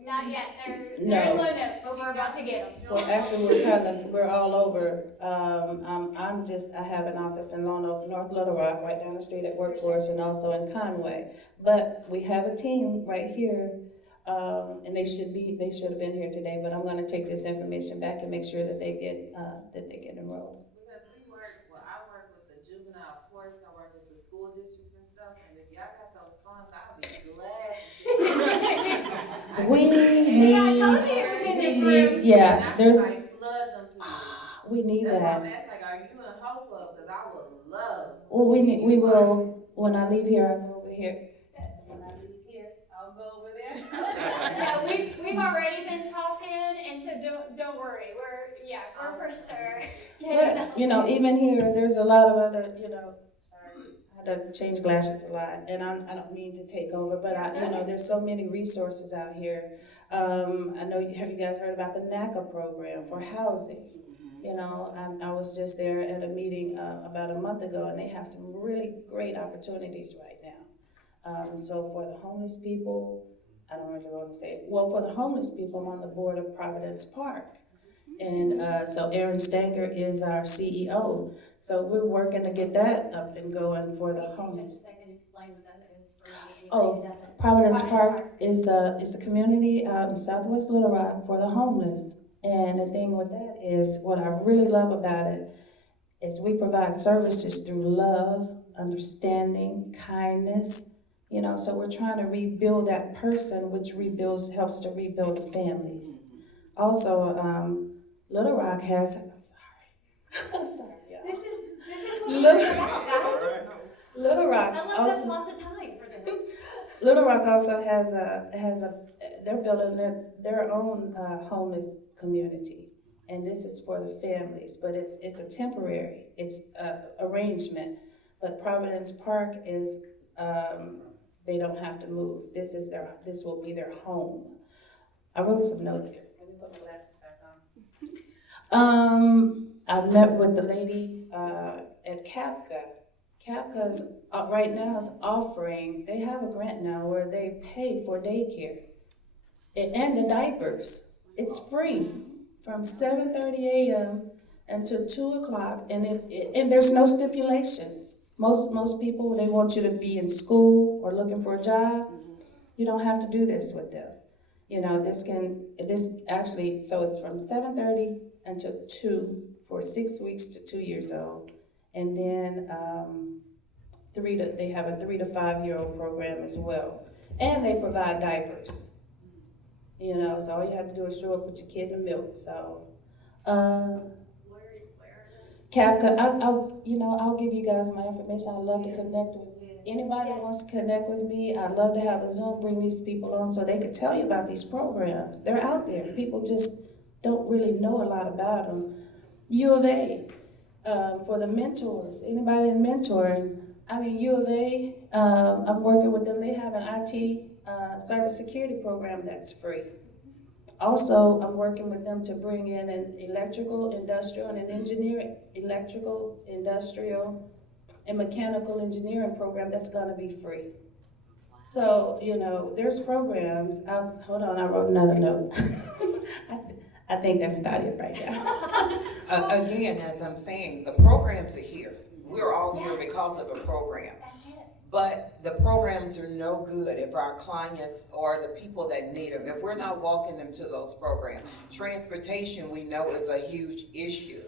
Not yet. They're No. low note, but we're about to get them. Well, actually, we're all over. I have an office in North Little Rock, right down the street at Workforce, and also in Conway. But we have a team right here, and they should have been here today, but I'm gonna take this information back and make sure that they get enrolled. Because I work with the juvenile courts, I work with the school districts and stuff, and if y'all got those funds, I'll be glad to see them. We I told you it was in this room. Yeah, there's, Like, flood them to me. we need That's why that. I'm asking, like, are you in hope of? Because I would love. Well, we will, when I leave here, I'll go over here. When I leave here, I'll go over there. Yeah, we've already been talking, and so don't worry. We're for sure. But, even here, there's a lot of other, I change glasses a lot, and I don't mean to take over, but there's so many resources out here. I know, have you guys heard about the NACA program for housing? I was just there at a meeting about a month ago, and they have some really great opportunities right now. So for the homeless people, I don't really want to say, well, for the homeless people, I'm on the board of Providence Park. And so Aaron Stanger is our CEO. So we're working to get that up and going for the homeless. Just a second, explain what that is for anybody Oh, who doesn't. Providence Park is a community out in Southwest Little Rock for the homeless. And the thing with that is, what I really love about it is we provide services through love, understanding, kindness. So we're trying to rebuild that person, which helps to rebuild the families. Also, Little Rock has, I'm sorry, y'all. This is what it's about, guys. Little Rock I left us lots of time for this. Little Rock also they're building their own homeless community, and this is for the families, but it's a temporary, arrangement. But Providence Park is, they don't have to move. This will be their home. I wrote some notes here. Let me put my glasses back on. I met with the lady at CAPCA. CAPCA's right now is offering, they have a grant now where they pay for daycare and the diapers. It's free from 7:30 a.m. until 2 o'clock, and there's no stipulations. Most people, they want you to be in school or looking for a job. You don't have to do this with them. So it's from 7:30 until 2 for 6 weeks to 2 years old. And then they have a 3 to 5 year old program as well. And they provide diapers. So all you have to do is show up with your kid and milk. So CAPCA, I'll give you guys my information. I'd love to connect with anybody who wants to connect with me. I'd love to have a Zoom, bring these people on so they can tell you about these programs. They're out there. People just don't really know a lot about them. U of A, for the mentors, anybody in mentoring. U of A, I'm working with them. They have an IT cybersecurity program that's free. Also, I'm working with them to bring in an electrical, industrial, and mechanical engineering program that's gonna be free. So, there's programs out, hold on, I wrote another note. I think that's about it right now. Again, as I'm saying, the programs are here. We're all here because of a program. But the programs are no good if our clients or the people that need them, if we're not walking them to those programs. Transportation, we know, is a huge issue.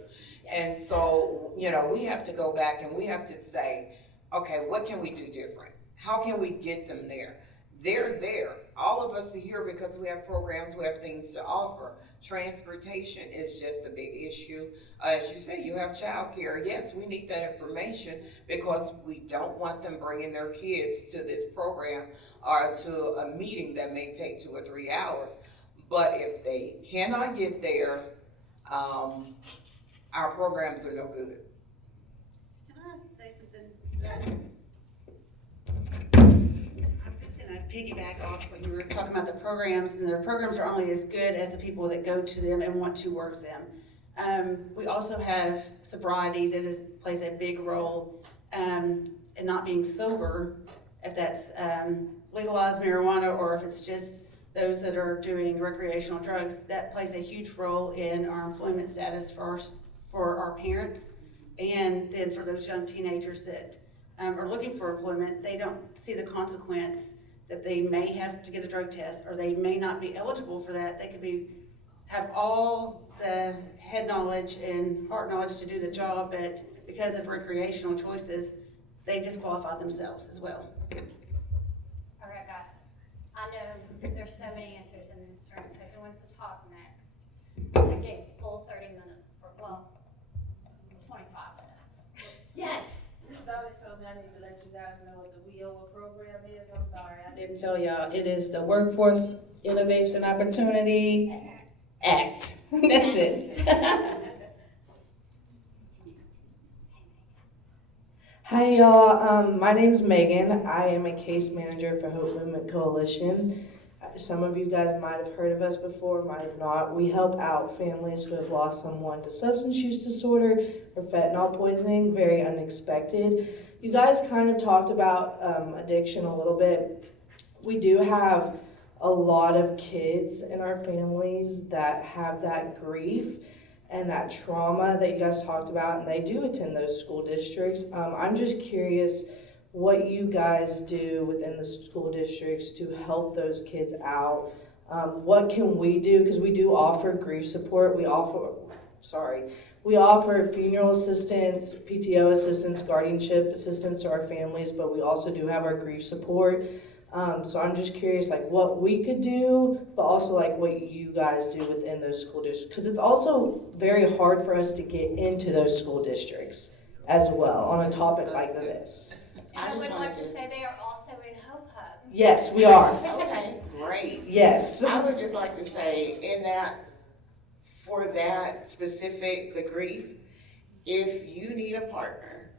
And so, we have to go back and we have to say, okay, what can we do different? How can we get them there? They're there. All of us are here because we have programs, we have things to offer. Transportation is just a big issue. As you say, you have childcare. Yes, we need that information because we don't want them bringing their kids to this program or to a meeting that may take 2 or 3 hours. But if they cannot get there, our programs are no good. Can I say something? I'm just gonna piggyback off what you were talking about, the programs, and the programs are only as good as the people that go to them and want to work them. We also have sobriety that plays a big role in not being sober, if that's legalized marijuana or if it's just those that are doing recreational drugs. That plays a huge role in our employment status for our parents, and then for those young teenagers that are looking for employment. They don't see the consequence that they may have to get a drug test, or they may not be eligible for that. They could have all the head knowledge and heart knowledge to do the job, but because of recreational choices, they disqualify themselves as well. All right, guys. I know there's so many answers in this room, so who wants to talk next? I gave full 30 minutes 25 minutes. Yes! Ms. Dolly told me I need to let you guys know what the WIOA program is. I'm sorry, I didn't. Didn't tell y'all, it is the Workforce Innovation Opportunity Act. That's it. Hi y'all, my name's Megan. I am a case manager for Hope Movement Coalition. Some of you guys might have heard of us before, might have not. We help out families who have lost someone to substance use disorder or fentanyl poisoning, very unexpected. You guys kind of talked about addiction a little bit. We do have a lot of kids in our families that have that grief and that trauma that you guys talked about, and they do attend those school districts. I'm just curious what you guys do within the school districts to help those kids out. What can we do? Because we do offer grief support. We offer funeral assistance, PTO assistance, guardianship assistance to our families, but we also do have our grief support. So I'm just curious, like, what we could do, but also like what you guys do within those school districts, because it's also very hard for us to get into those school districts as well on a topic like this. And I would like to say they are also in Hope Hub. Yes, we are. Okay, great. Yes. I would just like to say in that, for that specific, the grief, if you need a partner,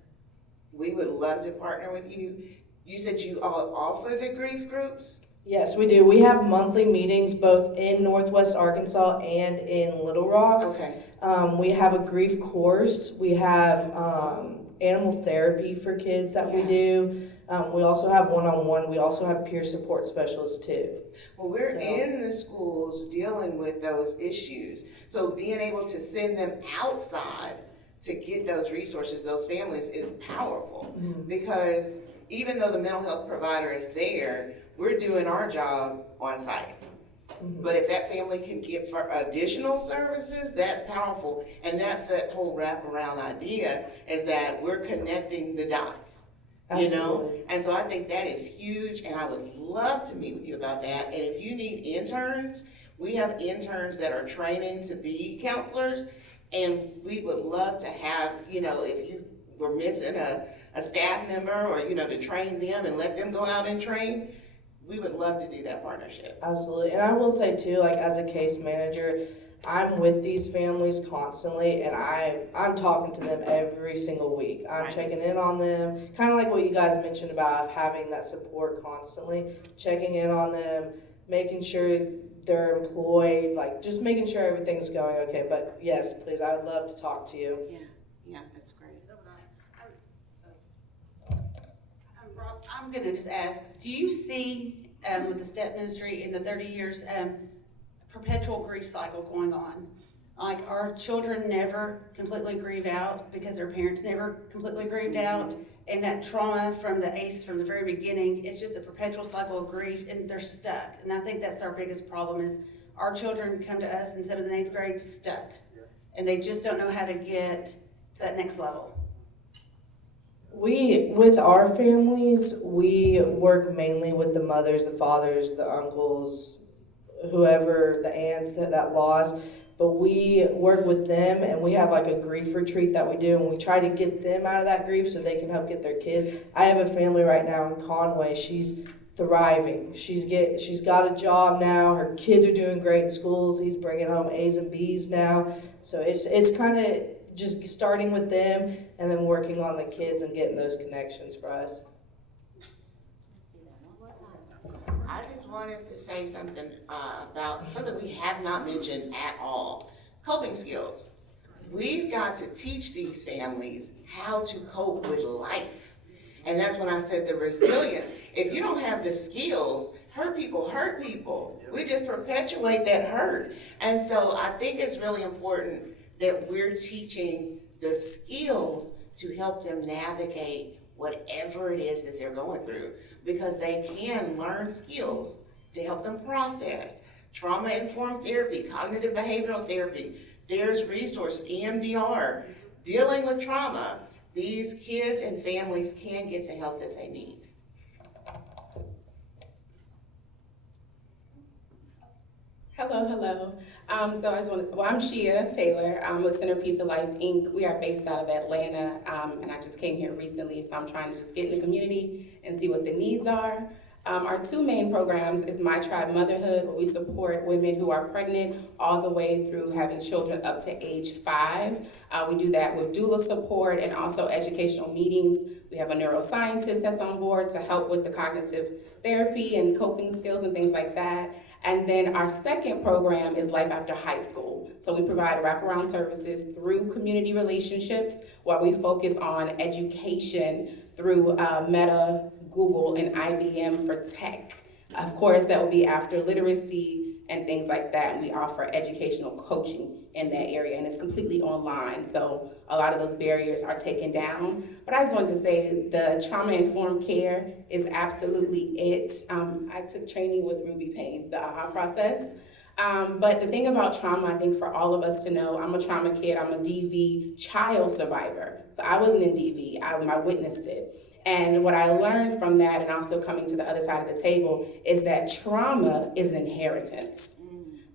we would love to partner with you. You said you all offer the grief groups? Yes, we do. We have monthly meetings both in Northwest Arkansas and in Little Rock. Okay. We have a grief course. We have animal therapy for kids that we do. We also have one-on-one. We also have peer support specialists too. Well, we're in the schools dealing with those issues. So being able to send them outside to get those resources, those families, is powerful. Because even though the mental health provider is there, we're doing our job on site. But if that family can get for additional services, that's powerful. And that's that whole wraparound idea, is that we're connecting the dots. You know? And so I think that is huge, and I would love to meet with you about that. And if you need interns, we have interns that are training to be counselors, and we would love to have, you know, if you were missing a staff member, or, you know, to train them and let them go out and train, we would love to do that partnership. Absolutely. And I will say too, like, as a case manager, I'm with these families constantly, and I'm talking to them every single week. I'm checking in on them, kind of like what you guys mentioned about having that support constantly, checking in on them, making sure they're employed, like just making sure everything's going okay. But yes, please, I would love to talk to you. Yeah, that's great. I'm gonna just ask, do you see, with the step ministry in the 30 years, perpetual grief cycle going on? Like, our children never completely grieve out because their parents never completely grieved out, and that trauma from the ACE from the very beginning, it's just a perpetual cycle of grief, and they're stuck. And I think that's our biggest problem, is our children come to us in 7th and 8th grade stuck, and they just don't know how to get to that next level. With our families, we work mainly with the mothers, the fathers, the uncles, whoever, the aunts that lost. But we work with them, and we have like a grief retreat that we do, and we try to get them out of that grief so they can help get their kids. I have a family right now in Conway. She's thriving. She's got a job now. Her kids are doing great in schools. He's bringing home A's and B's now. So it's kind of just starting with them and then working on the kids and getting those connections for us. I just wanted to say something about something we have not mentioned at all. Coping skills. We've got to teach these families how to cope with life. And that's when I said the resilience. If you don't have the skills, hurt people. We just perpetuate that hurt. And so I think it's really important that we're teaching the skills to help them navigate whatever it is that they're going through, because they can learn skills to help them process. Trauma-informed therapy, cognitive behavioral therapy, there's resources, EMDR, dealing with trauma. These kids and families can get the help that they need. Hello. So I just I'm Shia Taylor. I'm with Centerpiece of Life, Inc. We are based out of Atlanta, and I just came here recently, so I'm trying to just get in the community and see what the needs are. Our two main programs is My Tribe Motherhood, where we support women who are pregnant all the way through having children up to age 5. We do that with doula support and also educational meetings. We have a neuroscientist that's on board to help with the cognitive therapy and coping skills and things like that. And then our second program is Life After High School. So we provide wraparound services through community relationships, where we focus on education through Meta, Google, and IBM for tech. Of course, that will be after literacy and things like that. And we offer educational coaching in that area, and it's completely online. So a lot of those barriers are taken down. But I just wanted to say the trauma-informed care is absolutely it. I took training with Ruby Payne, the AHA process. But the thing about trauma, I think for all of us to know, I'm a trauma kid, I'm a DV child survivor. So I wasn't in DV, I witnessed it. And what I learned from that, and also coming to the other side of the table, is that trauma is an inheritance.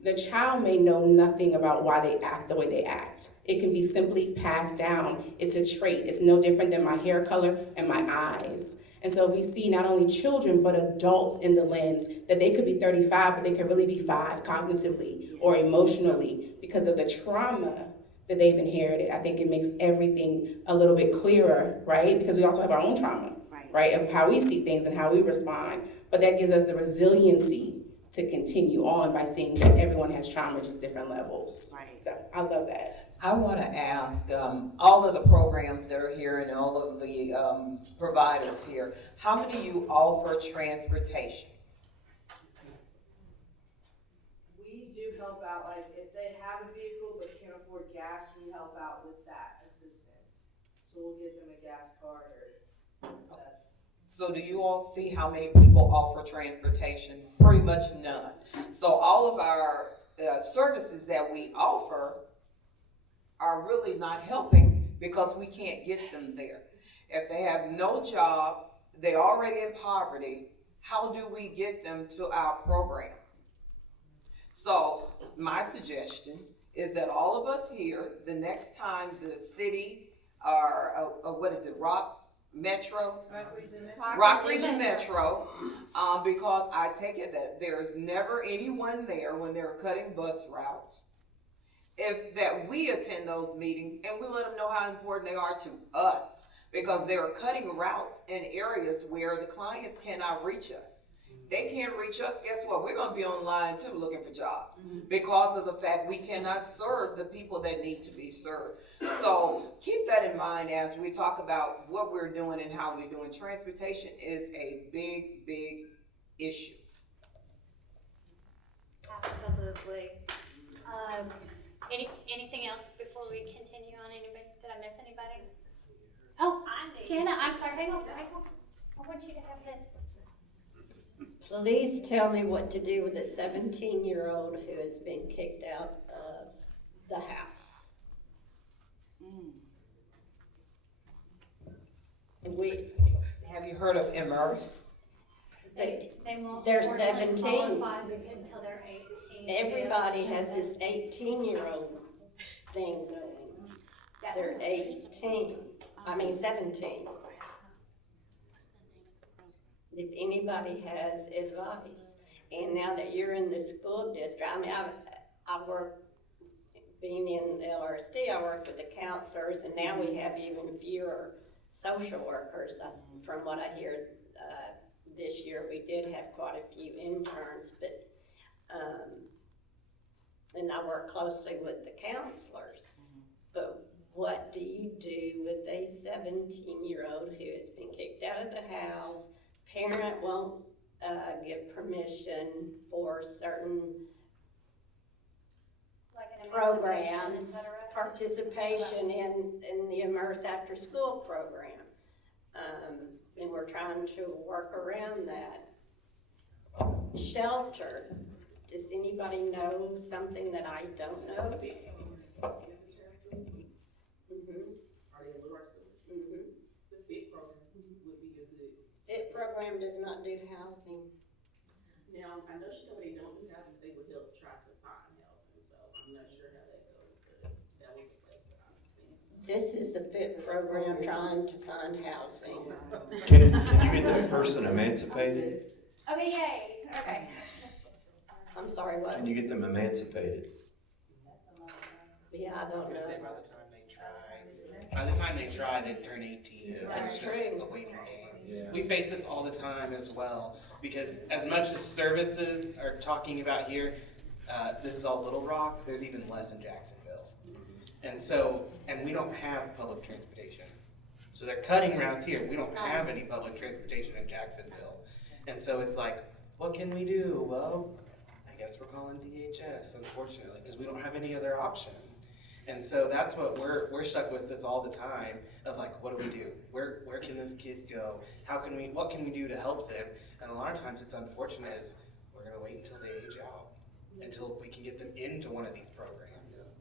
The child may know nothing about why they act the way they act. It can be simply passed down. It's a trait. It's no different than my hair color and my eyes. And so if we see not only children, but adults in the lens, that they could be 35, but they could really be 5 cognitively or emotionally because of the trauma that they've inherited, I think it makes everything a little bit clearer, right? Because we also have our own trauma, right? Of how we see things and how we respond. But that gives us the resiliency to continue on by seeing that everyone has trauma, just different levels. Right. So I love that. I want to ask all of the programs that are here and all of the providers here, how many of you offer transportation? We do help out, like if they have a vehicle but can't afford gas, we help out with that assistance. So we'll give them a gas card or that. So do you all see how many people offer transportation? Pretty much none. So all of our services that we offer are really not helping because we can't get them there. If they have no job, they're already in poverty, how do we get them to our programs? So my suggestion is that all of us here, the next time the city or Rock Region Metro, because I take it that there's never anyone there when they're cutting bus routes. If that we attend those meetings and we let them know how important they are to us, because they are cutting routes in areas where the clients cannot reach us. They can't reach us, guess what? We're gonna be online too looking for jobs because of the fact we cannot serve the people that need to be served. So keep that in mind as we talk about what we're doing and how we're doing. Transportation is a big, big issue. Absolutely. Anything else before we continue on? Anybody? Did I miss anybody? Oh, Jana, I'm sorry. Hang on. I want you to have this. Please tell me what to do with a 17-year-old who has been kicked out of the house. Have you heard of Immerse? They won't. They're unfortunately 17. qualify until they're 18. Everybody has this 18-year-old thing going. Yes. They're 17. If anybody has advice, and now that you're in the school district, I mean, I work, being in LRSD, I work with the counselors, and now we have even fewer social workers. From what I hear, this year we did have quite a few interns, but and I work closely with the counselors. But what do you do with a 17-year-old who has been kicked out of the house? Parent won't give permission for certain Like an programs, et cetera. participation in the Immerse After School program. And we're trying to work around that. Shelter. Does anybody know something that I don't know? FIT program does not do housing. Now, I know she told me they don't do housing, they would help try to find housing, so I'm not sure how that goes, but that was the place that I was in. This is the FIT program trying to find housing. Can you get that person emancipated? Okay, yay, okay. I'm sorry, what? Can you get them emancipated? Yeah, I don't know. By the time they try, they turn 18, so That's it's just true. a waiting game. We face this all the time as well, because as much as services are talking about here, this is all Little Rock, there's even less in Jacksonville. And so, and we don't have public transportation. So they're cutting routes here, we don't have any public transportation in Jacksonville. And so it's like, what can we do? Well, I guess we're calling DHS, unfortunately, because we don't have any other option. And so that's what we're stuck with this all the time of like, what do we do? Where can this kid go? What can we do to help them? And a lot of times it's unfortunate is we're gonna wait until they age out, until we can get them into one of these programs.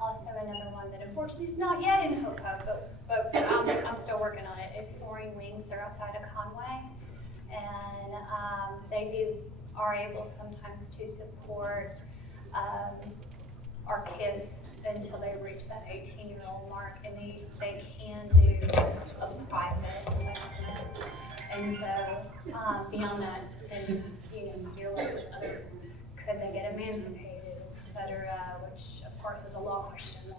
Also another one that unfortunately is not yet in Hope Hub, but I'm still working on it, is Soaring Wings. They're outside of Conway. And they are able sometimes to support our kids until they reach that 18-year-old mark, and they can do a private placement. And so beyond that, then you're left with other, could they get emancipated, et cetera, which of course is a law question that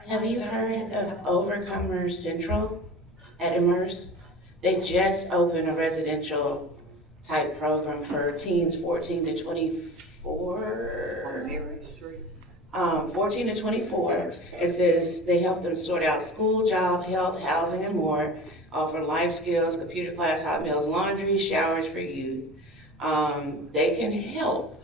I'm Have you not heard intended of to. Overcomer Central at Immerse? They just opened a residential type program for teens 14 to 24. On Mary Street. 14 to 24. It says they help them sort out school, job, health, housing, and more. Offer life skills, computer class, hot meals, laundry, showers for youth. They can help.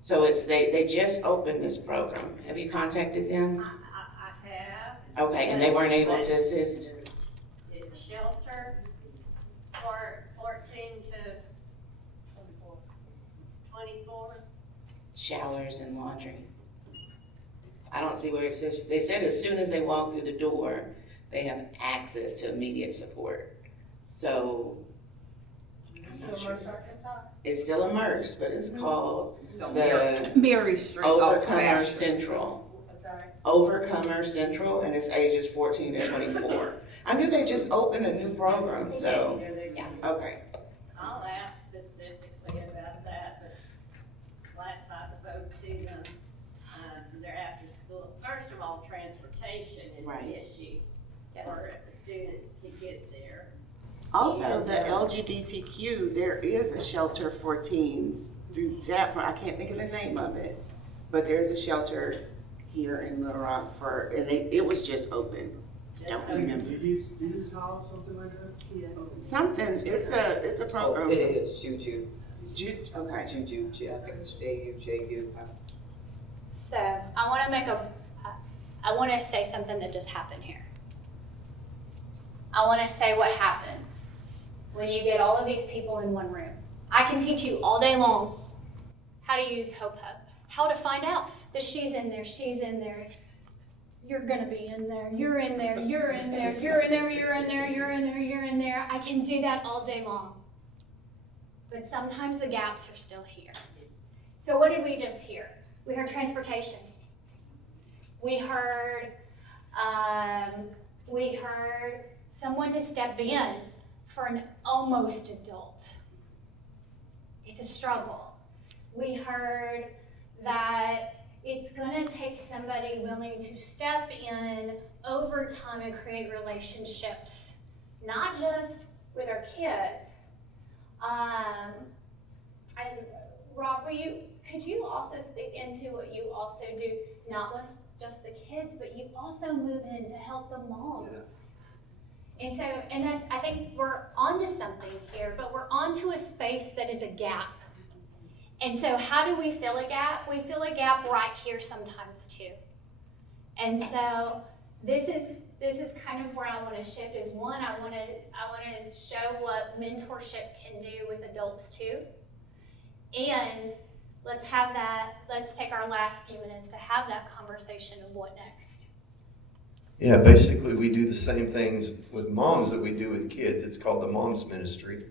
So they just opened this program. Have you contacted them? I have. Okay, and they weren't able to assist? It's shelter for 14 to 24. Showers and laundry. I don't see where it says, they said as soon as they walk through the door, they have access to immediate support. So, I'm not sure. It's still Immerse, but it's called the Mary Street. Overcomer Central. Overcomer Central, and it's ages 14 to 24. I knew they just opened a new program, so, Yeah. okay. I'll ask specifically about that, but last I spoke to them, they're after school. First of all, transportation is Right. the issue for the students to get there. Also, the LGBTQ, there is a shelter for teens through that, I can't think of the name of it, but there's a shelter here in Little Rock and it was just open. Don't remember. Did you call something like that? Yes. Something, it's a program. It is Juju. Okay. Juju, I think it's J-U. So I want to say something that just happened here. I want to say what happens when you get all of these people in one room. I can teach you all day long how to use Hope Hub, how to find out that she's in there, you're gonna be in there, you're in there, you're in there, you're in there, you're in there, you're in there, you're in there. I can do that all day long. But sometimes the gaps are still here. So what did we just hear? We heard transportation. We heard someone to step in for an almost adult. It's a struggle. We heard that it's gonna take somebody willing to step in over time and create relationships, not just with our kids. And Rob, could you also speak into what you also do, not with just the kids, but you also move in to help the moms. Yeah. And that's, I think we're onto something here, but we're onto a space that is a gap. And so how do we fill a gap? We fill a gap right here sometimes too. And so this is kind of where I want to shift is one, I want to show what mentorship can do with adults too. And let's take our last few minutes to have that conversation of what next. Yeah, basically we do the same things with moms that we do with kids. It's called the Moms Ministry.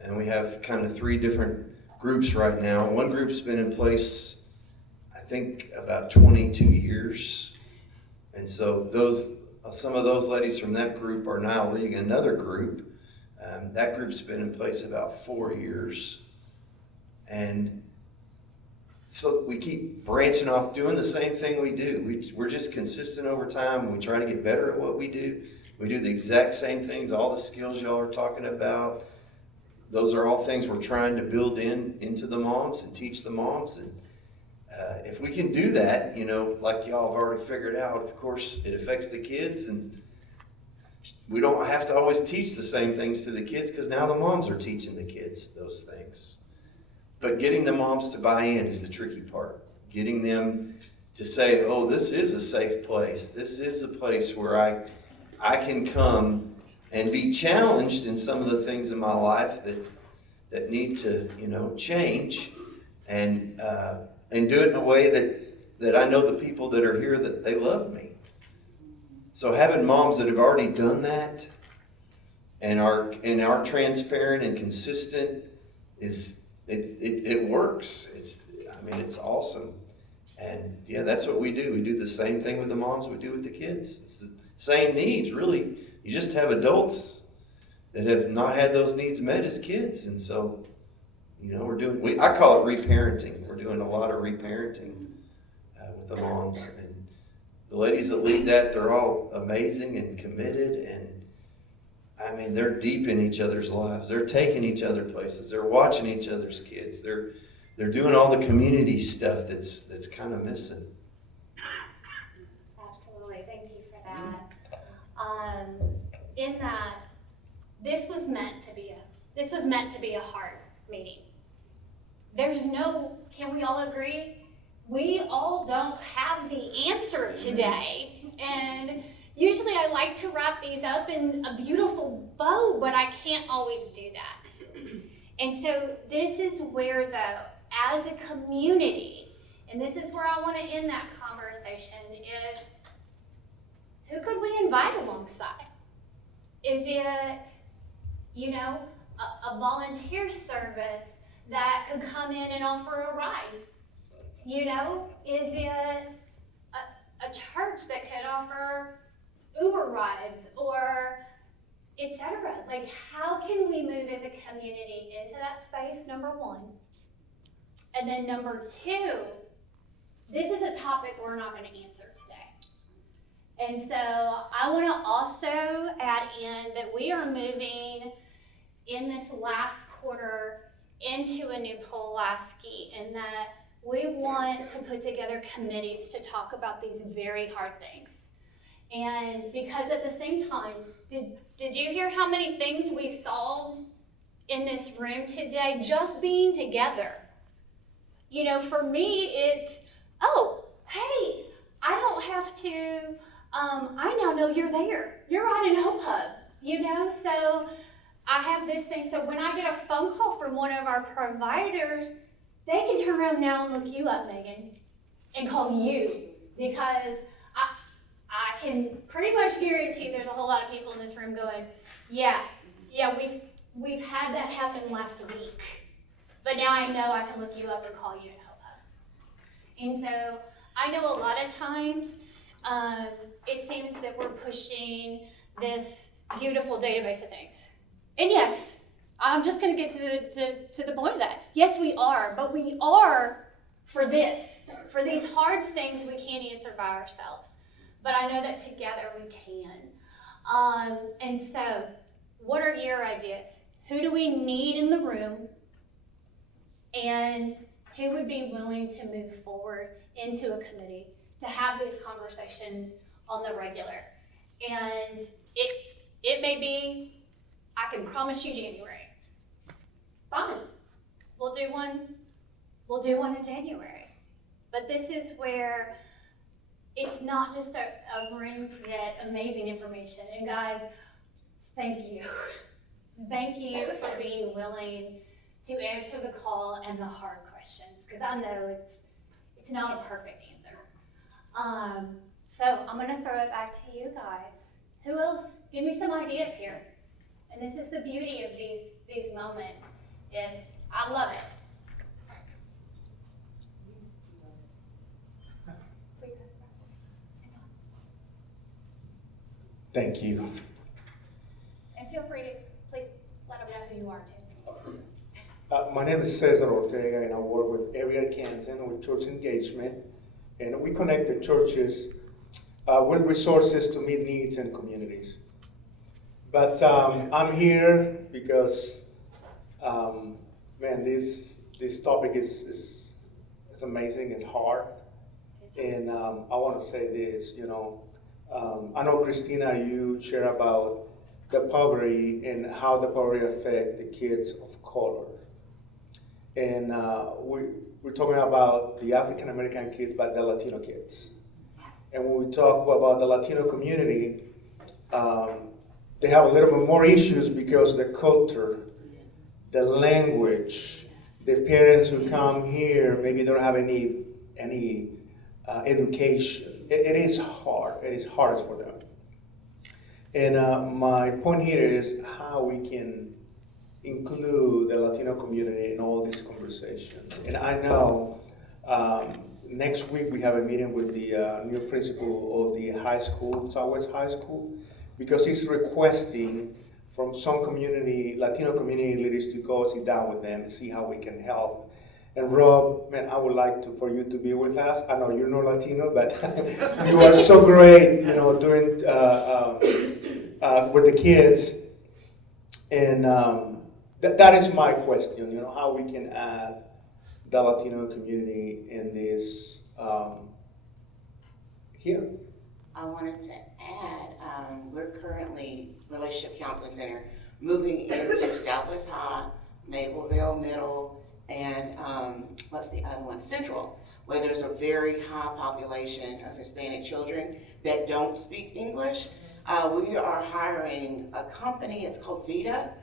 And we have kind of 3 different groups right now. One group's been in place, I think, about 22 years. And so some of those ladies from that group are now leading another group That group's been in place about 4 years. And so we keep branching off, doing the same thing we do. We're just consistent over time, and we try to get better at what we do. We do the exact same things, all the skills y'all are talking about. Those are all things we're trying to build into the moms and teach the moms. And if we can do that, like y'all have already figured out, of course, it affects the kids. And we don't have to always teach the same things to the kids, because now the moms are teaching the kids those things. But getting the moms to buy in is the tricky part. Getting them to say, oh, this is a safe place. This is a place where I can come and be challenged in some of the things in my life that need to, change, and do it in a way that I know the people that are here, that they love me. So having moms that have already done that and are transparent and consistent it works. It's awesome. And yeah, that's what we do. We do the same thing with the moms we do with the kids. It's the same needs, really. You just have adults that have not had those needs met as kids. And so, I call it reparenting. We're doing a lot of reparenting with the moms. And the ladies that lead that, they're all amazing and committed. And they're deep in each other's lives. They're taking each other places. They're watching each other's kids. They're doing all the community stuff that's kind of missing. Absolutely, thank you for that. In that, this was meant to be a hard meeting. Can we all agree? We all don't have the answer today. And usually I like to wrap these up in a beautiful bow, but I can't always do that. And so this is where, though, as a community, and this is where I want to end that conversation, is who could we invite alongside? Is it, a volunteer service that could come in and offer a ride? Is it a church that could offer Uber rides, or etc.? Like, how can we move as a community into that space, number one? And then number two, this is a topic we're not going to answer today. And so I want to also add in that we are moving in this last quarter into a new Pulaski, and that we want to put together committees to talk about these very hard things. And because at the same time, did you hear how many things we solved in this room today just being together? For me, it's, oh, hey, I don't have to, I now know you're there. You're right in Hope Hub, so I have this thing. So when I get a phone call from one of our providers, they can turn around now and look you up, Megan, and call you, because I can pretty much guarantee there's a whole lot of people in this room going, yeah, we've had that happen last week, but now I know I can look you up and call you in Hope Hub. And so I know a lot of times it seems that we're pushing this beautiful database of things. And yes, I'm just going to get to the point of that. Yes, we are, but we are for these hard things we can't answer by ourselves. But I know that together we can. And so, what are your ideas? Who do we need in the room? And who would be willing to move forward into a committee to have these conversations on the regular? And it may be, I can promise you January. Fine, we'll do one in January. But this is where it's not just a room to get amazing information. And guys, thank you. Thank you for being willing to answer the call and the hard questions, because I know it's not a perfect answer. So I'm gonna throw it back to you guys. Who else? Give me some ideas here. And this is the beauty of these moments, is I love it. Thank you. And feel free to please My name is Cesar Ortega, and I work with Area Kansan with church engagement, and we connect the churches with resources to meet needs in communities. But I'm here because, man, this topic is amazing. It's hard, and I want to say this. I know Christina, you share about the poverty and how the poverty affect the kids of color. And we're talking about the African American kids, but the Latino kids. And when we talk about the Latino community, they have a little bit more issues because the culture, the language, the parents who come here maybe don't have any education. It is hard. It is hardest for them. And my point here is how we can include the Latino community in all these conversations. And I know next week we have a meeting with the new principal of the high school, Southwest High School, because he's requesting from some community, Latino community leaders to go sit down with them and see how we can help. And Rob, man, I would like for you to be with us. I know you're not Latino, but you are so great, doing with the kids. And that is my question, how we can add the Latino community in this here. I wanted to add, we're currently, Relationship Counseling Center, moving into Southwest High, Mapleville Middle, and what's the other one? Central, where there's a very high population of Hispanic children that don't speak English. We are hiring a company, it's called Vita.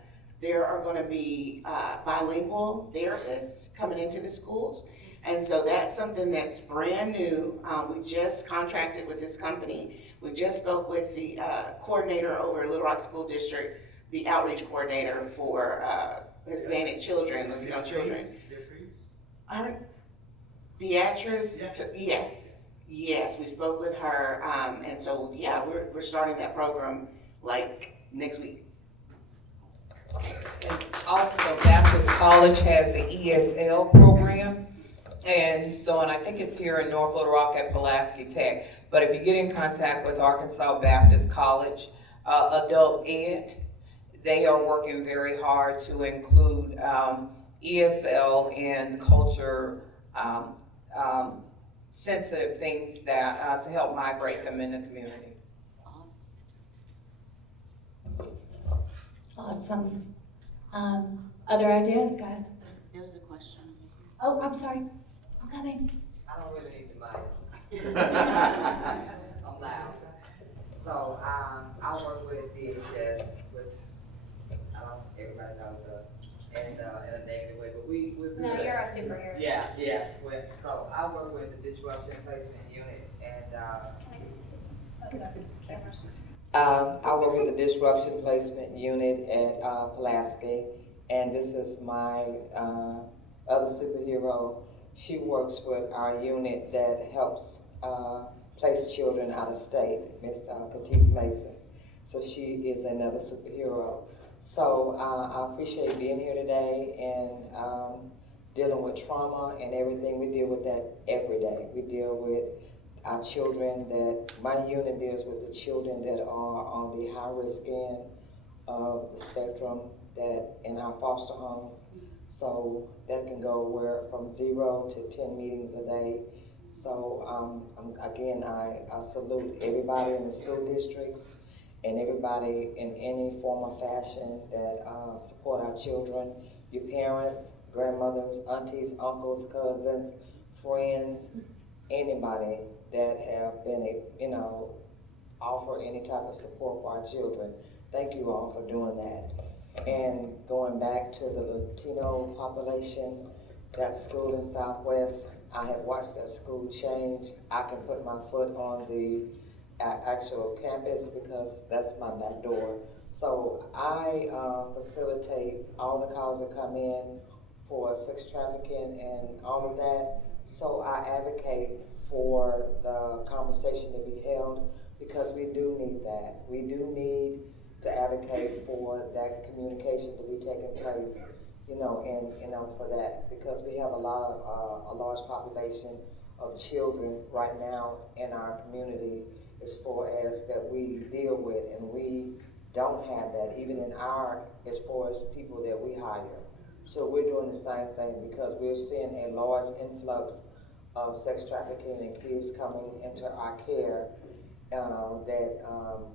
There are going to be bilingual therapists coming into the schools. And so that's something that's brand new. We just contracted with this company. We just spoke with the coordinator over Little Rock School District, the outreach coordinator for Hispanic children, Latino children. Beatrice, yeah. Yes, we spoke with her. And so, yeah, we're starting that program like next week. And also, Baptist College has the ESL program. And I think it's here in North Little Rock at Pulaski Tech. But if you get in contact with Arkansas Baptist College, Adult Ed, they are working very hard to include ESL and culture sensitive things that to help migrate them in the community. Awesome. Other ideas, guys? There's a question. Oh, I'm sorry. I'm coming. I don't really need the mic. I'm loud. So I work with DHS, which everybody knows us, and in a negative way, but we No, you're a superhero. Yeah. So I work with the Disruption Placement Unit, and I work with the Disruption Placement Unit at Pulaski, and this is my other superhero. She works with our unit that helps place children out of state, Miss Catisse Mason. So she is another superhero. So I appreciate being here today and dealing with trauma and everything. We deal with that every day. We deal with our children my unit deals with the children that are on the high risk end of the spectrum that in our foster homes. So that can go from 0 to 10 meetings a day. So again, I salute everybody in the school districts and everybody in any form or fashion that support our children, your parents, grandmothers, aunties, uncles, cousins, friends, anybody that have been offer any type of support for our children. Thank you all for doing that. And going back to the Latino population, that school in Southwest, I have watched that school change. I can put my foot on the actual campus because that's my back door. So I facilitate all the calls that come in for sex trafficking and all of that. So I advocate for the conversation to be held because we do need that. We do need to advocate for that communication to be taking place for that, because we have a large population of children right now in our community as far as that we deal with, and we don't have that even as far as people that we hire. So we're doing the same thing because we're seeing a large influx of sex trafficking and kids coming into our care that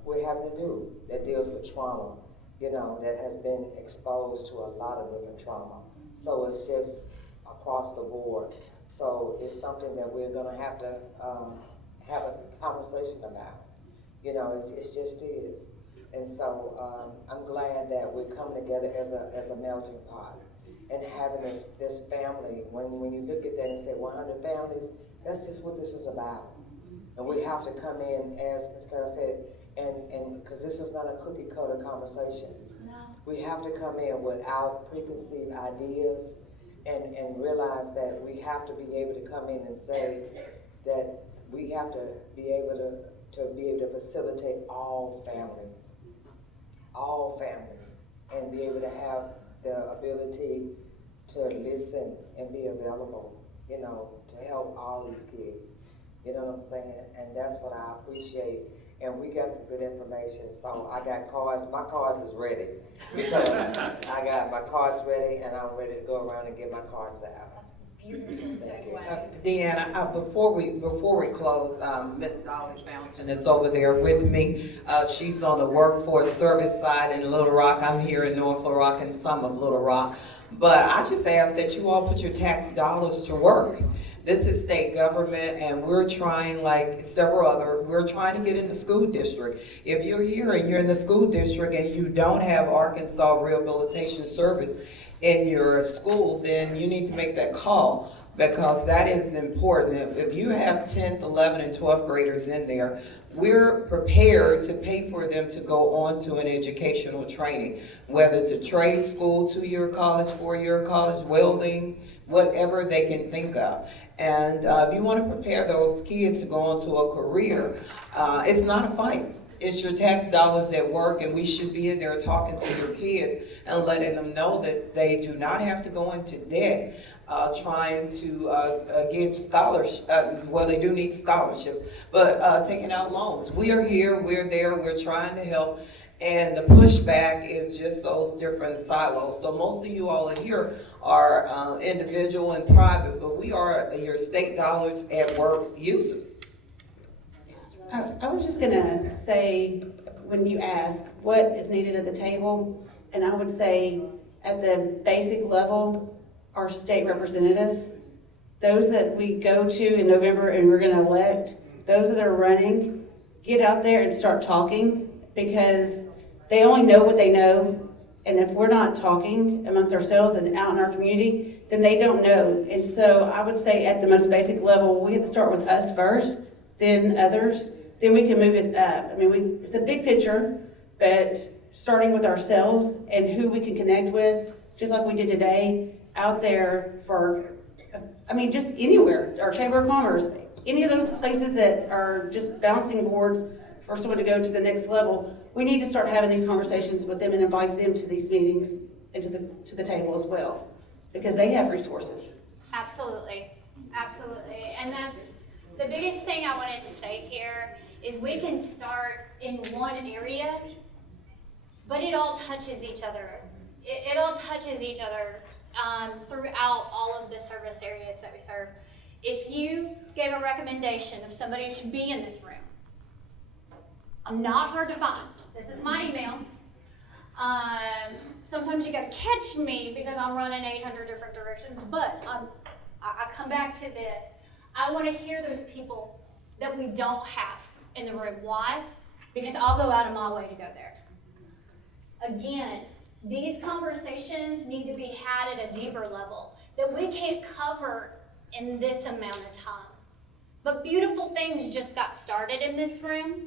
we're having to do, that deals with trauma, that has been exposed to a lot of different trauma. So it's just across the board. So it's something that we're gonna have to have a conversation about. It just is. And so I'm glad that we're coming together as a melting pot and having this family. When you look at that and say 100 families, that's just what this is about. And we have to come in, as Ms. Carter said, and because this is not a cookie cutter conversation. No. We have to come in without preconceived ideas and realize that we have to be able to come in and say that we have to be able to facilitate all families, and be able to have the ability to listen and be available, to help all these kids. You know what I'm saying? And that's what I appreciate. And we got some good information. So I got cards. My cards is ready because I got my cards ready and I'm ready to go around and get my cards out. That's a beautiful segue. Deanna, before we close, Miss Dolly Fountain is over there with me. She's on the workforce service side in Little Rock. I'm here in North Little Rock and some of Little Rock. But I just ask that you all put your tax dollars to work. This is state government, and we're trying, like we're trying to get in the school district. If you're here and you're in the school district and you don't have Arkansas Rehabilitation Service in your school, then you need to make that call, because that is important. If you have 10th, 11th, and 12th graders in there, we're prepared to pay for them to go on to an educational training, whether it's a trade school, 2-year college, 4-year college, welding, whatever they can think of. And if you want to prepare those kids to go on to a career, it's not a fight. It's your tax dollars at work, and we should be in there talking to your kids and letting them know that they do not have to go into debt trying to get scholarships. Well, they do need scholarships, but taking out loans. We are here, we're there, we're trying to help. And the pushback is just those different silos. So most of you all here are individual and private, but we are your state dollars at work user. I was just gonna say, when you ask what is needed at the table, and I would say at the basic level, our state representatives, those that we go to in November and we're gonna elect, those that are running, get out there and start talking, because they only know what they know. And if we're not talking amongst ourselves and out in our community, then they don't know. And so I would say at the most basic level, we have to start with us first, then others, then we can move it up. I mean, it's a big picture, but starting with ourselves and who we can connect with, just like we did today, out there for, just anywhere, our Chamber of Commerce, any of those places that are just bouncing boards for someone to go to the next level, we need to start having these conversations with them and invite them to these meetings and to the table as well, because they have resources. Absolutely, absolutely. And that's the biggest thing I wanted to say here is we can start in one area, but it all touches each other. It all touches each other throughout all of the service areas that we serve. If you gave a recommendation of somebody who should be in this room, I'm not hard to find. This is my email. Sometimes you gotta catch me because I'm running 800 different directions, but I come back to this. I wanna hear those people that we don't have in the room. Why? Because I'll go out of my way to go there. Again, these conversations need to be had at a deeper level that we can't cover in this amount of time. But beautiful things just got started in this room.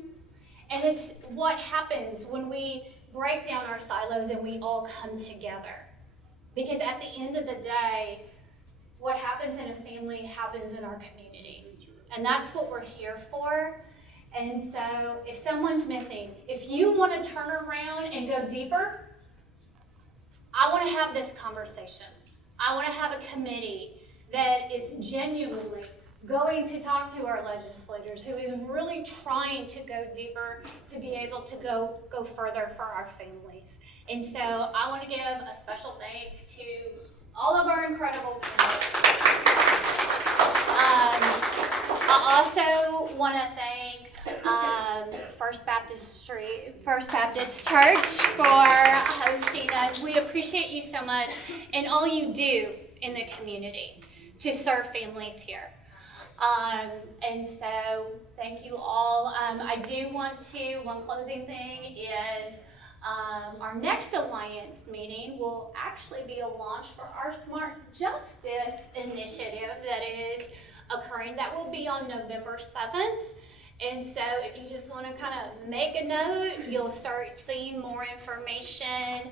And it's what happens when we break down our silos and we all come together. Because at the end of the day, what happens in a family happens in our community. And that's what we're here for. And so if someone's missing, if you want to turn around and go deeper, I want to have this conversation. I want to have a committee that is genuinely going to talk to our legislators, who is really trying to go deeper, to be able to go further for our families. And so I want to give a special thanks to all of our incredible candidates. I also want to thank First Baptist Church for hosting us. We appreciate you so much and all you do in the community to serve families here. And so thank you all. I do want to, one closing thing is our next Alliance meeting will actually be a launch for our Smart Justice initiative that is occurring. That will be on November 7th. And so if you just want to kind of make a note, you'll start seeing more information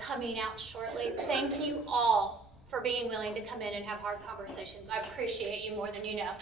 coming out shortly. Thank you all for being willing to come in and have hard conversations. I appreciate you more than you know.